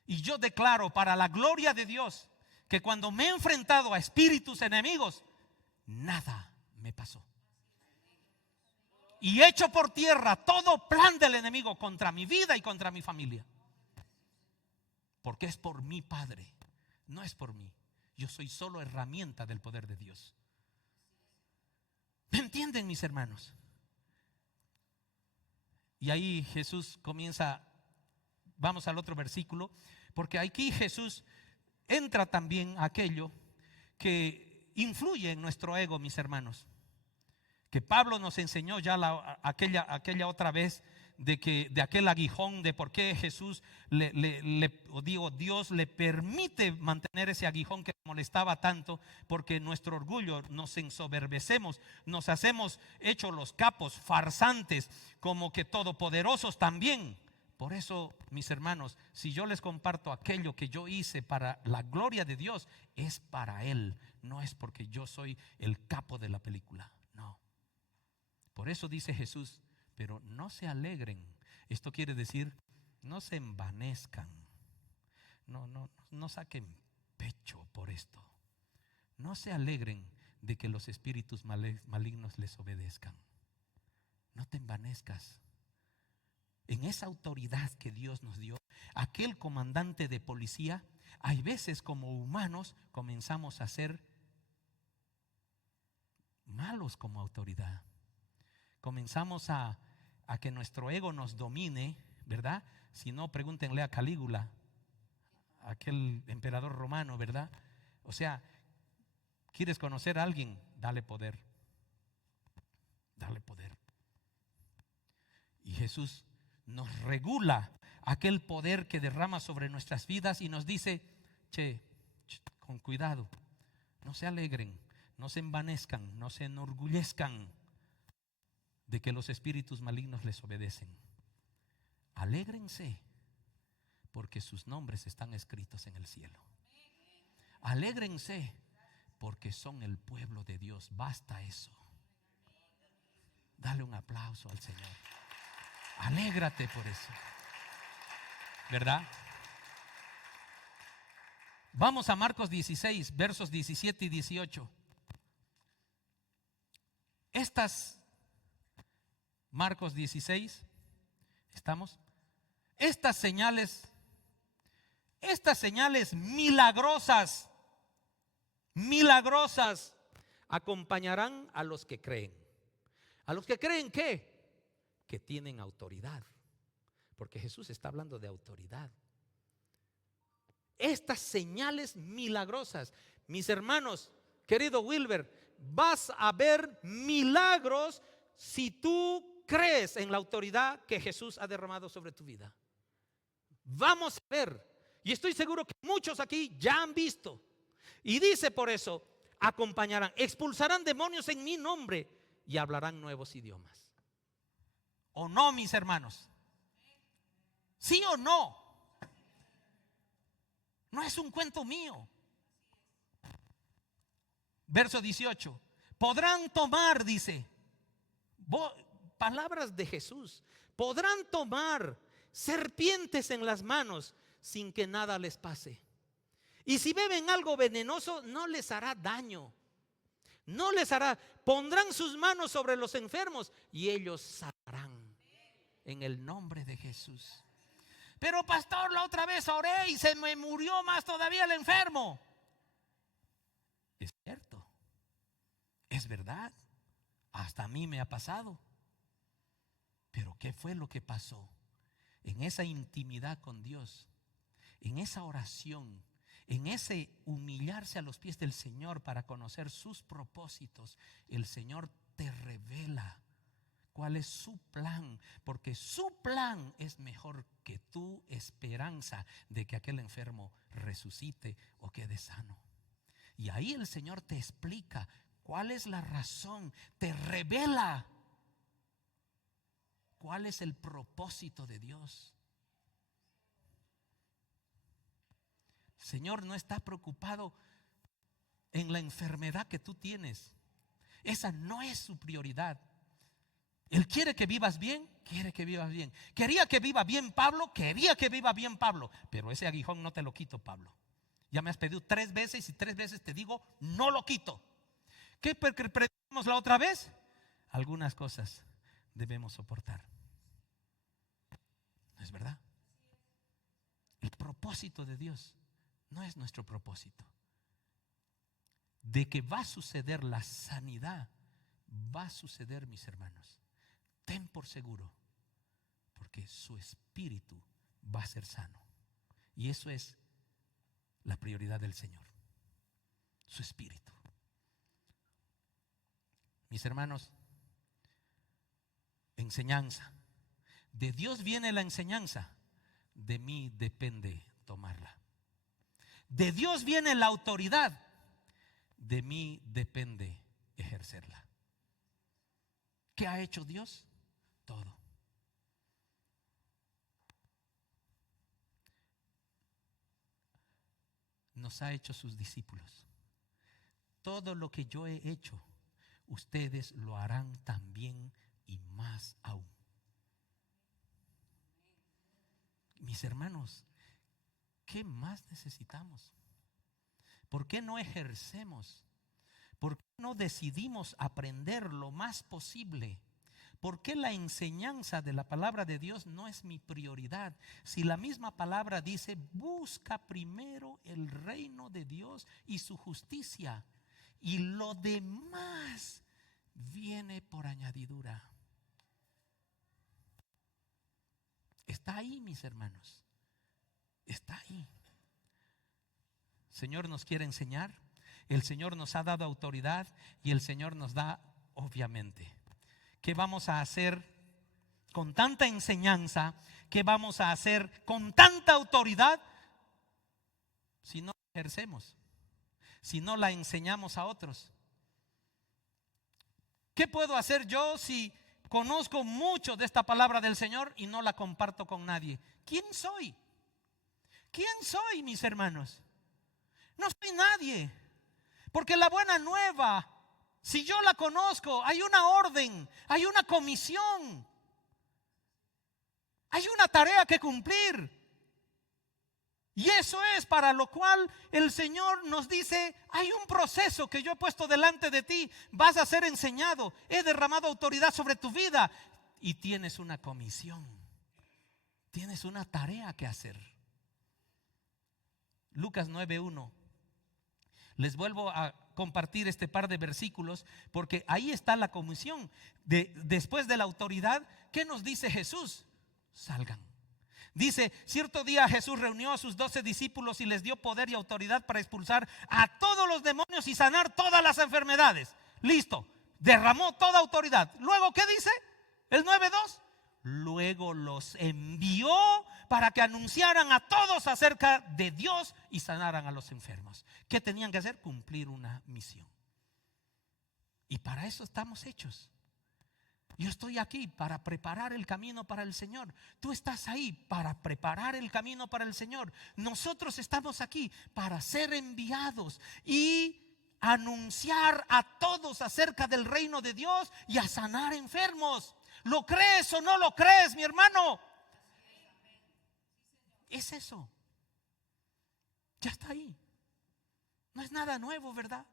Y yo declaro para la gloria de Dios que cuando me he enfrentado a espíritus enemigos, nada me pasó. Y echo por tierra todo plan del enemigo contra mi vida y contra mi familia. Porque es por mi Padre, no es por mí. Yo soy solo herramienta del poder de Dios. ¿Me entienden, mis hermanos? Y ahí Jesús comienza, vamos al otro versículo, porque aquí Jesús entra también aquello que influye en nuestro ego, mis hermanos. Que Pablo nos enseñó ya aquella otra vez de aquel aguijón, de por qué Jesús Dios le permite mantener ese aguijón que molestaba tanto, porque nuestro orgullo nos ensoberbecemos, nos hacemos hechos los capos, farsantes, como que todopoderosos también. Por eso, mis hermanos, si yo les comparto aquello que yo hice para la gloria de Dios, es para Él, no es porque yo soy el capo de la película, no. Por eso dice Jesús, pero no se alegren. Esto quiere decir, no se envanezcan, no saquen pecho por esto. No se alegren de que los espíritus malignos les obedezcan. No te envanezcas. En esa autoridad que Dios nos dio, aquel comandante de policía, hay veces como humanos comenzamos a ser malos como autoridad. Comenzamos a que nuestro ego nos domine, ¿verdad? Si no, pregúntenle a Calígula, aquel emperador romano, ¿verdad? O sea, ¿quieres conocer a alguien? Dale poder. Dale poder. Y Jesús nos regula aquel poder que derrama sobre nuestras vidas y nos dice, con cuidado, no se alegren, no se envanezcan, no se enorgullezcan de que los espíritus malignos les obedecen. Alégrense porque sus nombres están escritos en el cielo. Alégrense porque son el pueblo de Dios. Basta eso. Dale un aplauso al Señor. Alégrate por eso, ¿verdad? Vamos a Marcos 16, versos 17 y 18. Marcos 16, ¿estamos? Estas señales milagrosas acompañarán a los que creen. ¿A los que creen qué? Que tienen autoridad, porque Jesús está hablando de autoridad. Estas señales milagrosas, mis hermanos, querido Wilber, vas a ver milagros si tú crees en la autoridad que Jesús ha derramado sobre tu vida. Vamos a ver, y estoy seguro que muchos aquí ya han visto, y dice por eso, acompañarán, expulsarán demonios en mi nombre y hablarán nuevos idiomas. ¿O no, mis hermanos? ¿Sí o no? No es un cuento mío. Verso 18. Podrán tomar, dice, palabras de Jesús. Podrán tomar serpientes en las manos sin que nada les pase. Y si beben algo venenoso, no les hará daño. No les hará. Pondrán sus manos sobre los enfermos y ellos sanarán. En el nombre de Jesús. Pero pastor, la otra vez oré y se me murió más todavía el enfermo. Es cierto, es verdad, hasta a mí me ha pasado. Pero ¿qué fue lo que pasó? En esa intimidad con Dios, en esa oración, en ese humillarse a los pies del Señor para conocer sus propósitos, el Señor te revela cuál es su plan, porque su plan es mejor que tu esperanza de que aquel enfermo resucite o quede sano. Y ahí el Señor te explica cuál es la razón, te revela cuál es el propósito de Dios. El Señor no está preocupado en la enfermedad que tú tienes. Esa no es su prioridad. Él quiere que vivas bien, quiere que vivas bien. Quería que viva bien Pablo, quería que viva bien Pablo. Pero ese aguijón no te lo quito, Pablo. Ya me has pedido 3 veces y 3 veces te digo, no lo quito. ¿Qué predicamos la otra vez? Algunas cosas debemos soportar. ¿No es verdad? El propósito de Dios no es nuestro propósito. De que va a suceder la sanidad, va a suceder, mis hermanos. Ten por seguro porque su espíritu va a ser sano. Y eso es la prioridad del Señor, su espíritu. Mis hermanos, enseñanza. De Dios viene la enseñanza, de mí depende tomarla. De Dios viene la autoridad, de mí depende ejercerla. ¿Qué ha hecho Dios? Todo. Nos ha hecho sus discípulos. Todo lo que yo he hecho, ustedes lo harán también y más aún. Mis hermanos, ¿qué más necesitamos? ¿Por qué no ejercemos? ¿Por qué no decidimos aprender lo más posible? ¿Por qué la enseñanza de la palabra de Dios no es mi prioridad? Si la misma palabra dice, busca primero el reino de Dios y su justicia, y lo demás viene por añadidura. Está ahí, mis hermanos. Está ahí. El Señor nos quiere enseñar. El Señor nos ha dado autoridad y el Señor nos da, obviamente. ¿Qué vamos a hacer con tanta enseñanza? ¿Qué vamos a hacer con tanta autoridad si no la ejercemos? Si no la enseñamos a otros. ¿Qué puedo hacer yo si conozco mucho de esta palabra del Señor y no la comparto con nadie? ¿Quién soy? ¿Quién soy, mis hermanos? No soy nadie. Porque la buena nueva, si yo la conozco, hay una orden, hay una comisión, hay una tarea que cumplir. Y eso es para lo cual el Señor nos dice, hay un proceso que yo he puesto delante de ti, vas a ser enseñado, he derramado autoridad sobre tu vida y tienes una comisión, tienes una tarea que hacer. Lucas 9:1. Les vuelvo a compartir este par de versículos porque ahí está la comisión. Después de la autoridad, ¿qué nos dice Jesús? Salgan. Dice, cierto día Jesús reunió a sus 12 discípulos y les dio poder y autoridad para expulsar a todos los demonios y sanar todas las enfermedades. Listo, derramó toda autoridad. Luego, ¿qué dice? El 9:2. Luego los envió para que anunciaran a todos acerca de Dios y sanaran a los enfermos. ¿Qué tenían que hacer? Cumplir una misión. Y para eso estamos hechos. Yo estoy aquí para preparar el camino para el Señor. Tú estás ahí para preparar el camino para el Señor. Nosotros estamos aquí para ser enviados y anunciar a todos acerca del reino de Dios y a sanar enfermos. ¿Lo crees o no lo crees, mi hermano? Es eso. Ya está ahí. No es nada nuevo, ¿verdad?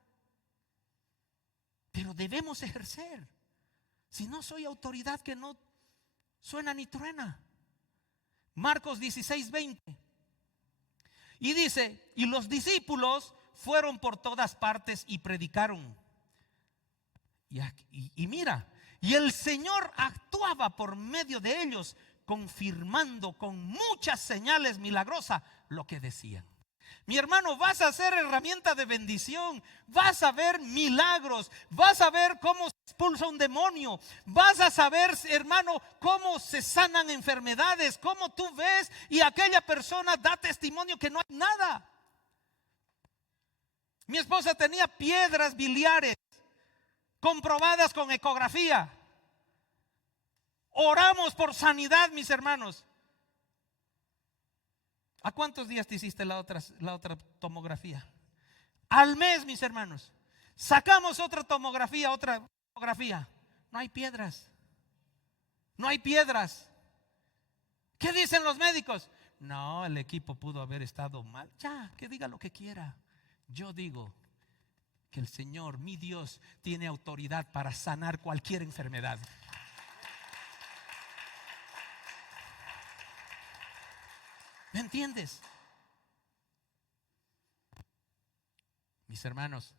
Pero debemos ejercer. Si no, soy autoridad que no suena ni truena. Marcos 16:20. Y dice, y los discípulos fueron por todas partes y predicaron. Y mira, y el Señor actuaba por medio de ellos, confirmando con muchas señales milagrosas lo que decían. Mi hermano, vas a ser herramienta de bendición, vas a ver milagros, vas a ver cómo se expulsa un demonio, vas a saber, hermano, cómo se sanan enfermedades, cómo tú ves y aquella persona da testimonio que no hay nada. Mi esposa tenía piedras biliares comprobadas con ecografía. Oramos por sanidad, mis hermanos. ¿A cuántos días te hiciste la otra tomografía? Al mes, mis hermanos. Sacamos otra tomografía. No hay piedras. No hay piedras. ¿Qué dicen los médicos? No, el equipo pudo haber estado mal. Ya, que diga lo que quiera. Yo digo que el Señor, mi Dios, tiene autoridad para sanar cualquier enfermedad. ¿Me entiendes? Mis hermanos,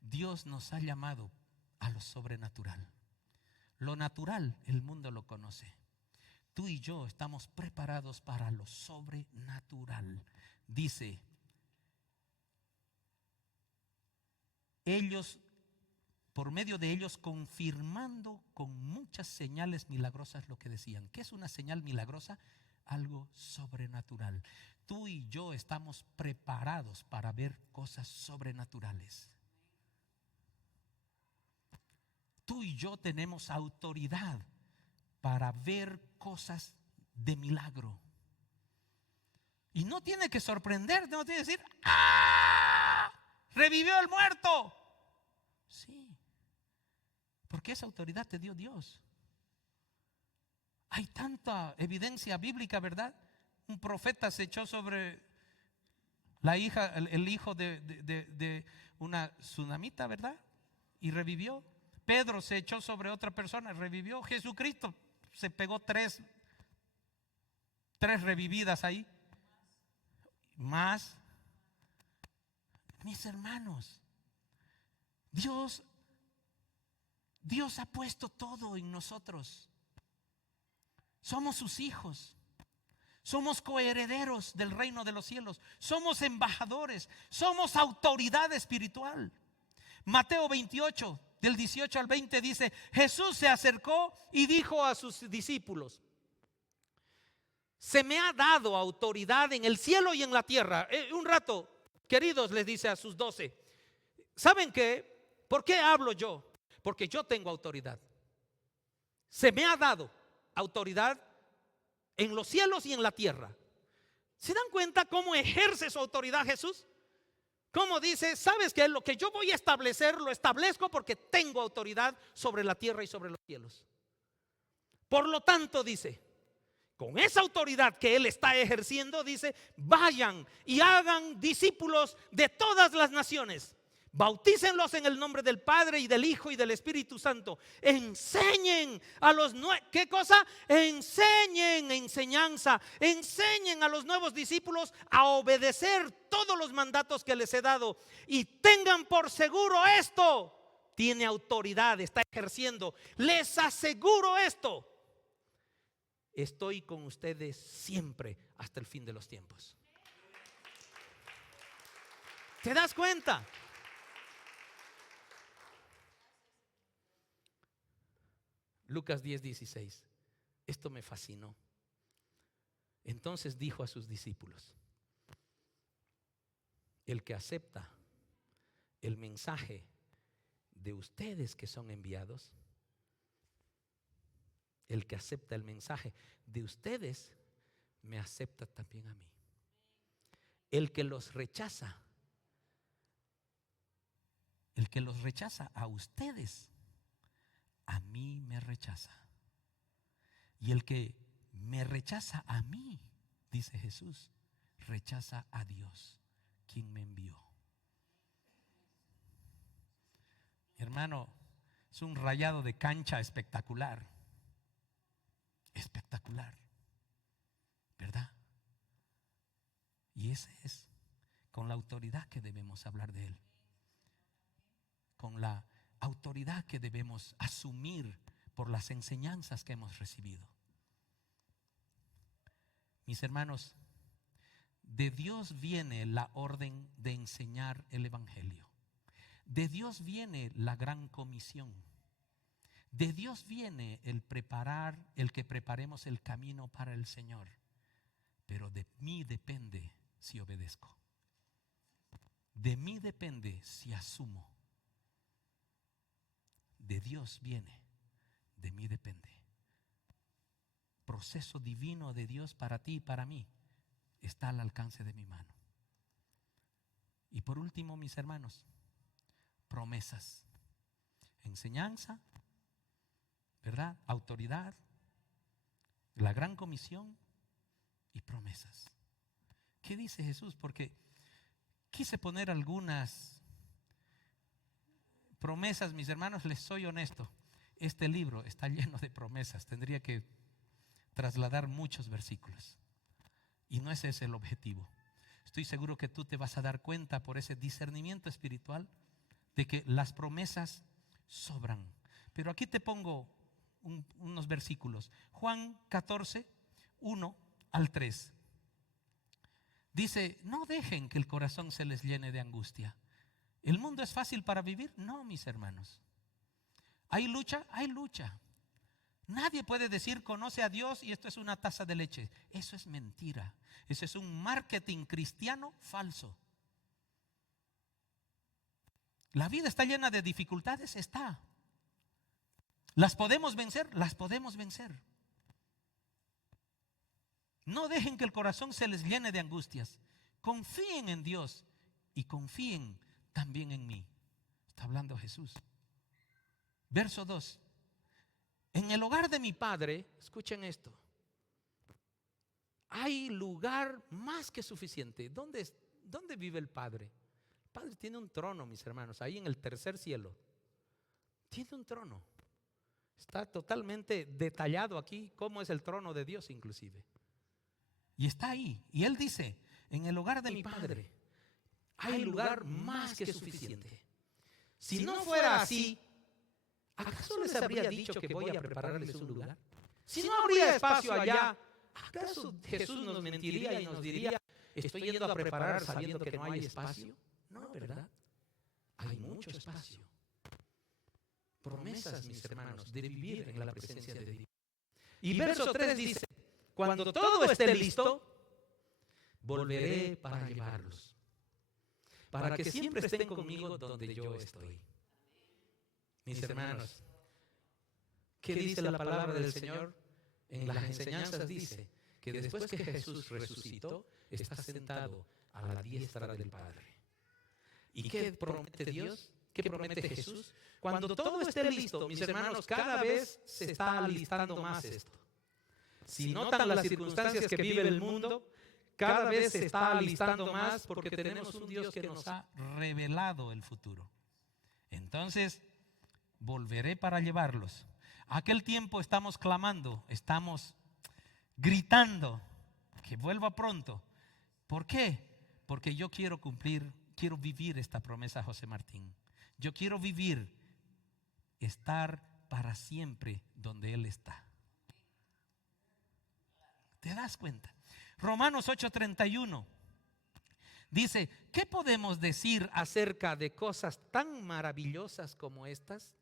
Dios nos ha llamado a lo sobrenatural. Lo natural, el mundo lo conoce. tú y yo estamos preparados para lo sobrenatural. Dice, ellos, por medio de ellos, confirmando con muchas señales milagrosas lo que decían. ¿Qué es una señal milagrosa? Algo sobrenatural. Tú y yo estamos preparados para ver cosas sobrenaturales. Tú y yo tenemos autoridad para ver cosas de milagro. Y no tiene que sorprenderte, no tiene que decir, ¡ah! ¡Revivió el muerto! Sí, porque esa autoridad te dio Dios. Hay tanta evidencia bíblica, ¿verdad? Un profeta se echó sobre la hija, el hijo de una tsunamita, ¿verdad? Y revivió. Pedro se echó sobre otra persona, revivió. Jesucristo se pegó tres revividas ahí. Más. Mis hermanos, Dios ha puesto todo en nosotros. Somos sus hijos. Somos coherederos del reino de los cielos. Somos embajadores. Somos autoridad espiritual. Mateo 28, del 18 al 20 dice, Jesús se acercó y dijo a sus discípulos, se me ha dado autoridad en el cielo y en la tierra. Un rato, queridos, les dice a sus 12, ¿saben qué? ¿Por qué hablo yo? Porque yo tengo autoridad. Se me ha dado autoridad en los cielos y en la tierra. ¿Se dan cuenta cómo ejerce su autoridad Jesús? Cómo dice, ¿sabes qué? Lo que yo voy a establecer, lo establezco porque tengo autoridad sobre la tierra y sobre los cielos. Por lo tanto, dice, con esa autoridad que Él está ejerciendo, dice, vayan y hagan discípulos de todas las naciones. Bautícenlos en el nombre del Padre y del Hijo y del Espíritu Santo. Enseñen a los ¿qué cosa? Enseñen enseñanza. Enseñen a los nuevos discípulos a obedecer todos los mandatos que les he dado. Y tengan por seguro esto. Tiene autoridad, está ejerciendo. Les aseguro esto. Estoy con ustedes siempre hasta el fin de los tiempos. ¿Te das cuenta? Lucas 10:16. Esto me fascinó. Entonces dijo a sus discípulos, el que acepta el mensaje de ustedes que son enviados, el que acepta el mensaje de ustedes, me acepta también a mí. El que los rechaza a ustedes, a mí me rechaza. Y el que me rechaza a mí, dice Jesús, rechaza a Dios, quien me envió. Hermano, es un rayado de cancha espectacular. Espectacular, ¿verdad? Y ese es con la autoridad que debemos hablar de Él, con la autoridad que debemos asumir por las enseñanzas que hemos recibido. Mis hermanos, de Dios viene la orden de enseñar el evangelio. De Dios viene la gran comisión. De Dios viene el que preparemos el camino para el Señor. Pero de mí depende si obedezco. De mí depende si asumo. De Dios viene, de mí depende. Proceso divino de Dios para ti y para mí está al alcance de mi mano. Y por último, mis hermanos, promesas, enseñanza, ¿verdad? Autoridad, la gran comisión y promesas. ¿Qué dice Jesús? Porque quise poner algunas promesas, mis hermanos, les soy honesto. Este libro está lleno de promesas. Tendría que trasladar muchos versículos. Y no ese es el objetivo. Estoy seguro que tú te vas a dar cuenta por ese discernimiento espiritual de que las promesas sobran. Pero aquí te pongo unos versículos. Juan 14, 1 al 3. Dice, no dejen que el corazón se les llene de angustia. ¿El mundo es fácil para vivir? No, mis hermanos. ¿Hay lucha? Hay lucha. Nadie puede decir conoce a Dios y esto es una taza de leche. Eso es mentira. Eso es un marketing cristiano falso. La vida está llena de dificultades, está. ¿Las podemos vencer? Las podemos vencer. No dejen que el corazón se les llene de angustias. Confíen en Dios y confíen también en mí. Está hablando Jesús. Verso 2. En el hogar de mi Padre, escuchen esto, hay lugar más que suficiente. ¿Dónde vive el Padre? El Padre tiene un trono, mis hermanos, ahí en el tercer cielo. Tiene un trono. Está totalmente detallado aquí cómo es el trono de Dios inclusive. Y está ahí. Y Él dice, en el hogar de mi Padre hay lugar más que suficiente. Si no fuera así, ¿acaso les habría dicho que voy a prepararles un lugar? Si no habría espacio allá, ¿acaso Jesús nos mentiría y nos diría, estoy yendo a preparar sabiendo que no hay espacio? No, ¿verdad? Hay mucho espacio. Promesas, mis hermanos, de vivir en la presencia de Dios. Y verso 3 dice, cuando todo esté listo, volveré para llevarlos, para que siempre estén conmigo donde yo estoy. Mis hermanos, ¿qué dice la palabra del Señor? En las enseñanzas dice que después que Jesús resucitó, está sentado a la diestra del Padre. ¿Y qué promete Dios? ¿Qué promete Jesús? Cuando todo esté listo, mis hermanos, cada vez se está alistando más esto. Si notan las circunstancias que vive el mundo, cada vez se está alistando más porque tenemos un Dios que nos ha revelado el futuro. Entonces, volveré para llevarlos. Aquel tiempo estamos clamando, estamos gritando que vuelva pronto. ¿Por qué? Porque yo quiero vivir esta promesa, José Martín. Yo quiero vivir, estar para siempre donde Él está. ¿Te das cuenta? Romanos 8:31 dice, ¿qué podemos decir acerca de cosas tan maravillosas como estas?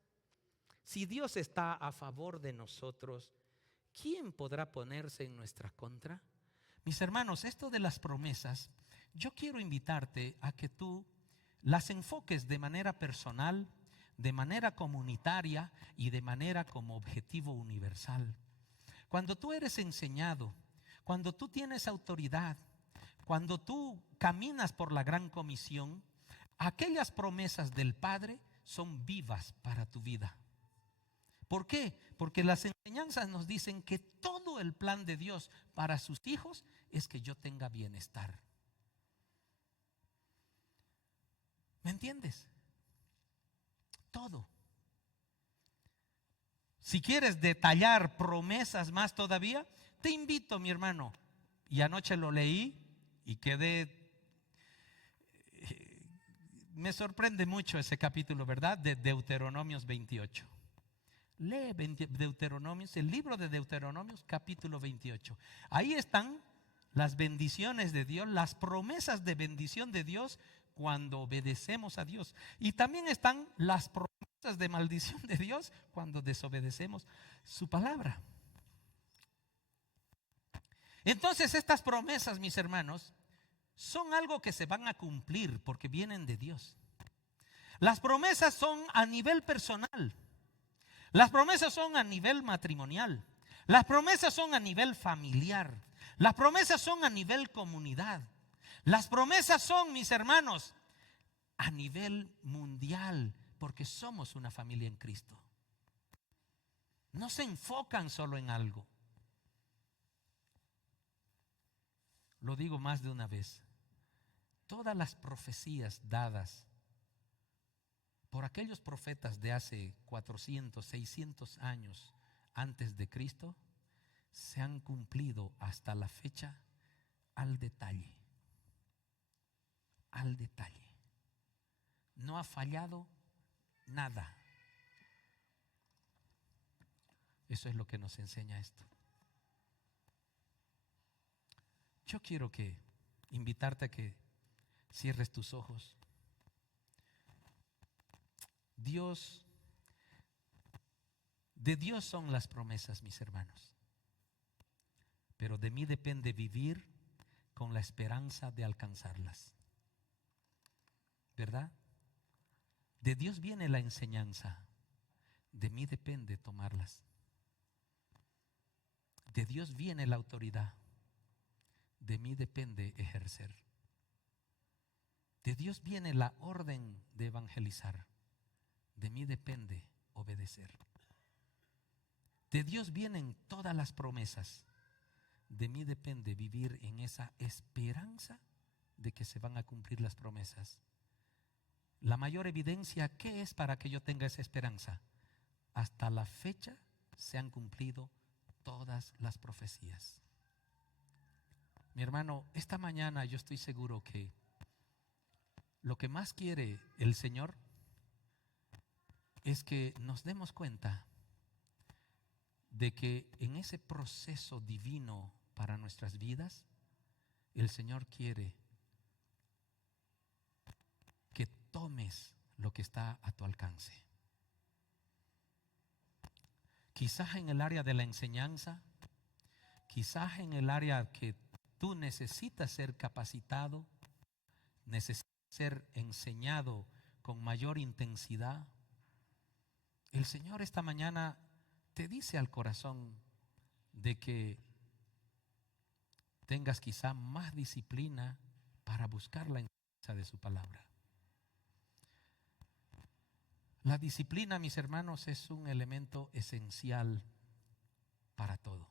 Si Dios está a favor de nosotros, ¿quién podrá ponerse en nuestra contra? Mis hermanos, esto de las promesas, yo quiero invitarte a que tú las enfoques de manera personal, de manera comunitaria y de manera como objetivo universal. Cuando tú eres enseñado, cuando tú tienes autoridad, cuando tú caminas por la gran comisión, aquellas promesas del Padre son vivas para tu vida. ¿Por qué? Porque las enseñanzas nos dicen que todo el plan de Dios para sus hijos es que yo tenga bienestar. ¿Me entiendes? Todo. Si quieres detallar promesas más todavía, te invito, mi hermano. Y anoche lo leí y me sorprende mucho ese capítulo, ¿verdad? De Deuteronomios 28. Lee Deuteronomios, el libro de Deuteronomios, capítulo 28. Ahí están las bendiciones de Dios, las promesas de bendición de Dios cuando obedecemos a Dios. Y también están las promesas de maldición de Dios cuando desobedecemos su palabra. Entonces estas promesas, mis hermanos, son algo que se van a cumplir porque vienen de Dios. Las promesas son a nivel personal. Las promesas son a nivel matrimonial. Las promesas son a nivel familiar. Las promesas son a nivel comunidad. Las promesas son, mis hermanos, a nivel mundial, porque somos una familia en Cristo. No se enfocan solo en algo. Lo digo más de una vez. Todas las profecías dadas por aquellos profetas de hace 400, 600 años antes de Cristo se han cumplido hasta la fecha al detalle. Al detalle. No ha fallado nada. Eso es lo que nos enseña esto. Yo quiero invitarte a que cierres tus ojos. De Dios son las promesas, mis hermanos. Pero de mí depende vivir con la esperanza de alcanzarlas. ¿Verdad? De Dios viene la enseñanza. De mí depende tomarlas. De Dios viene la autoridad. De mí depende ejercer. De Dios viene la orden de evangelizar. De mí depende obedecer. De Dios vienen todas las promesas. De mí depende vivir en esa esperanza de que se van a cumplir las promesas. La mayor evidencia, ¿qué es para que yo tenga esa esperanza? Hasta la fecha se han cumplido todas las profecías. Mi hermano, esta mañana yo estoy seguro que lo que más quiere el Señor es que nos demos cuenta de que en ese proceso divino para nuestras vidas, el Señor quiere que tomes lo que está a tu alcance. Quizás en el área de la enseñanza, quizás en el área que tú necesitas ser capacitado, necesitas ser enseñado con mayor intensidad. El Señor esta mañana te dice al corazón de que tengas quizá más disciplina para buscar la enseñanza de su palabra. La disciplina, mis hermanos, es un elemento esencial para todo.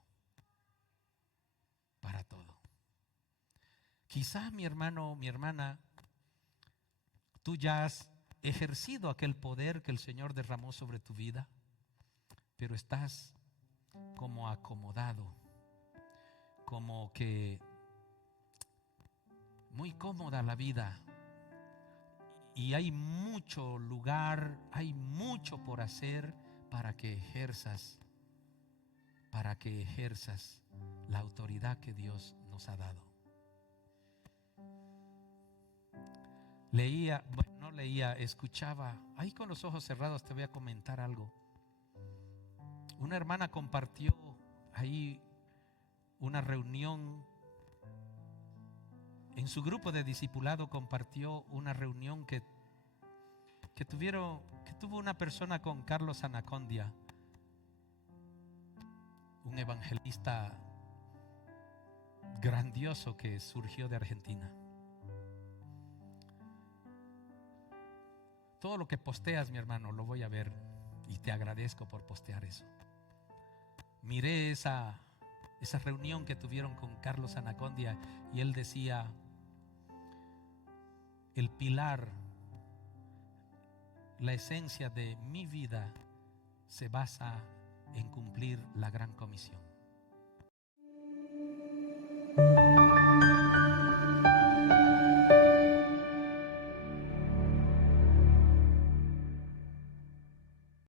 Para todo. Quizás, mi hermano, mi hermana, tú ya has ejercido aquel poder que el Señor derramó sobre tu vida, pero estás como acomodado, como que muy cómoda la vida. Y hay mucho lugar, hay mucho por hacer para que ejerzas la autoridad que Dios nos ha dado. Escuchaba, ahí con los ojos cerrados te voy a comentar algo. Una hermana compartió ahí una reunión. En su grupo de discipulado compartió una reunión que tuvo una persona con Carlos Anacondia, un evangelista grandioso que surgió de Argentina. Todo lo que posteas, mi hermano, lo voy a ver y te agradezco por postear eso. Miré esa reunión que tuvieron con Carlos Anacondia y él decía: el pilar, la esencia de mi vida se basa en cumplir la gran comisión.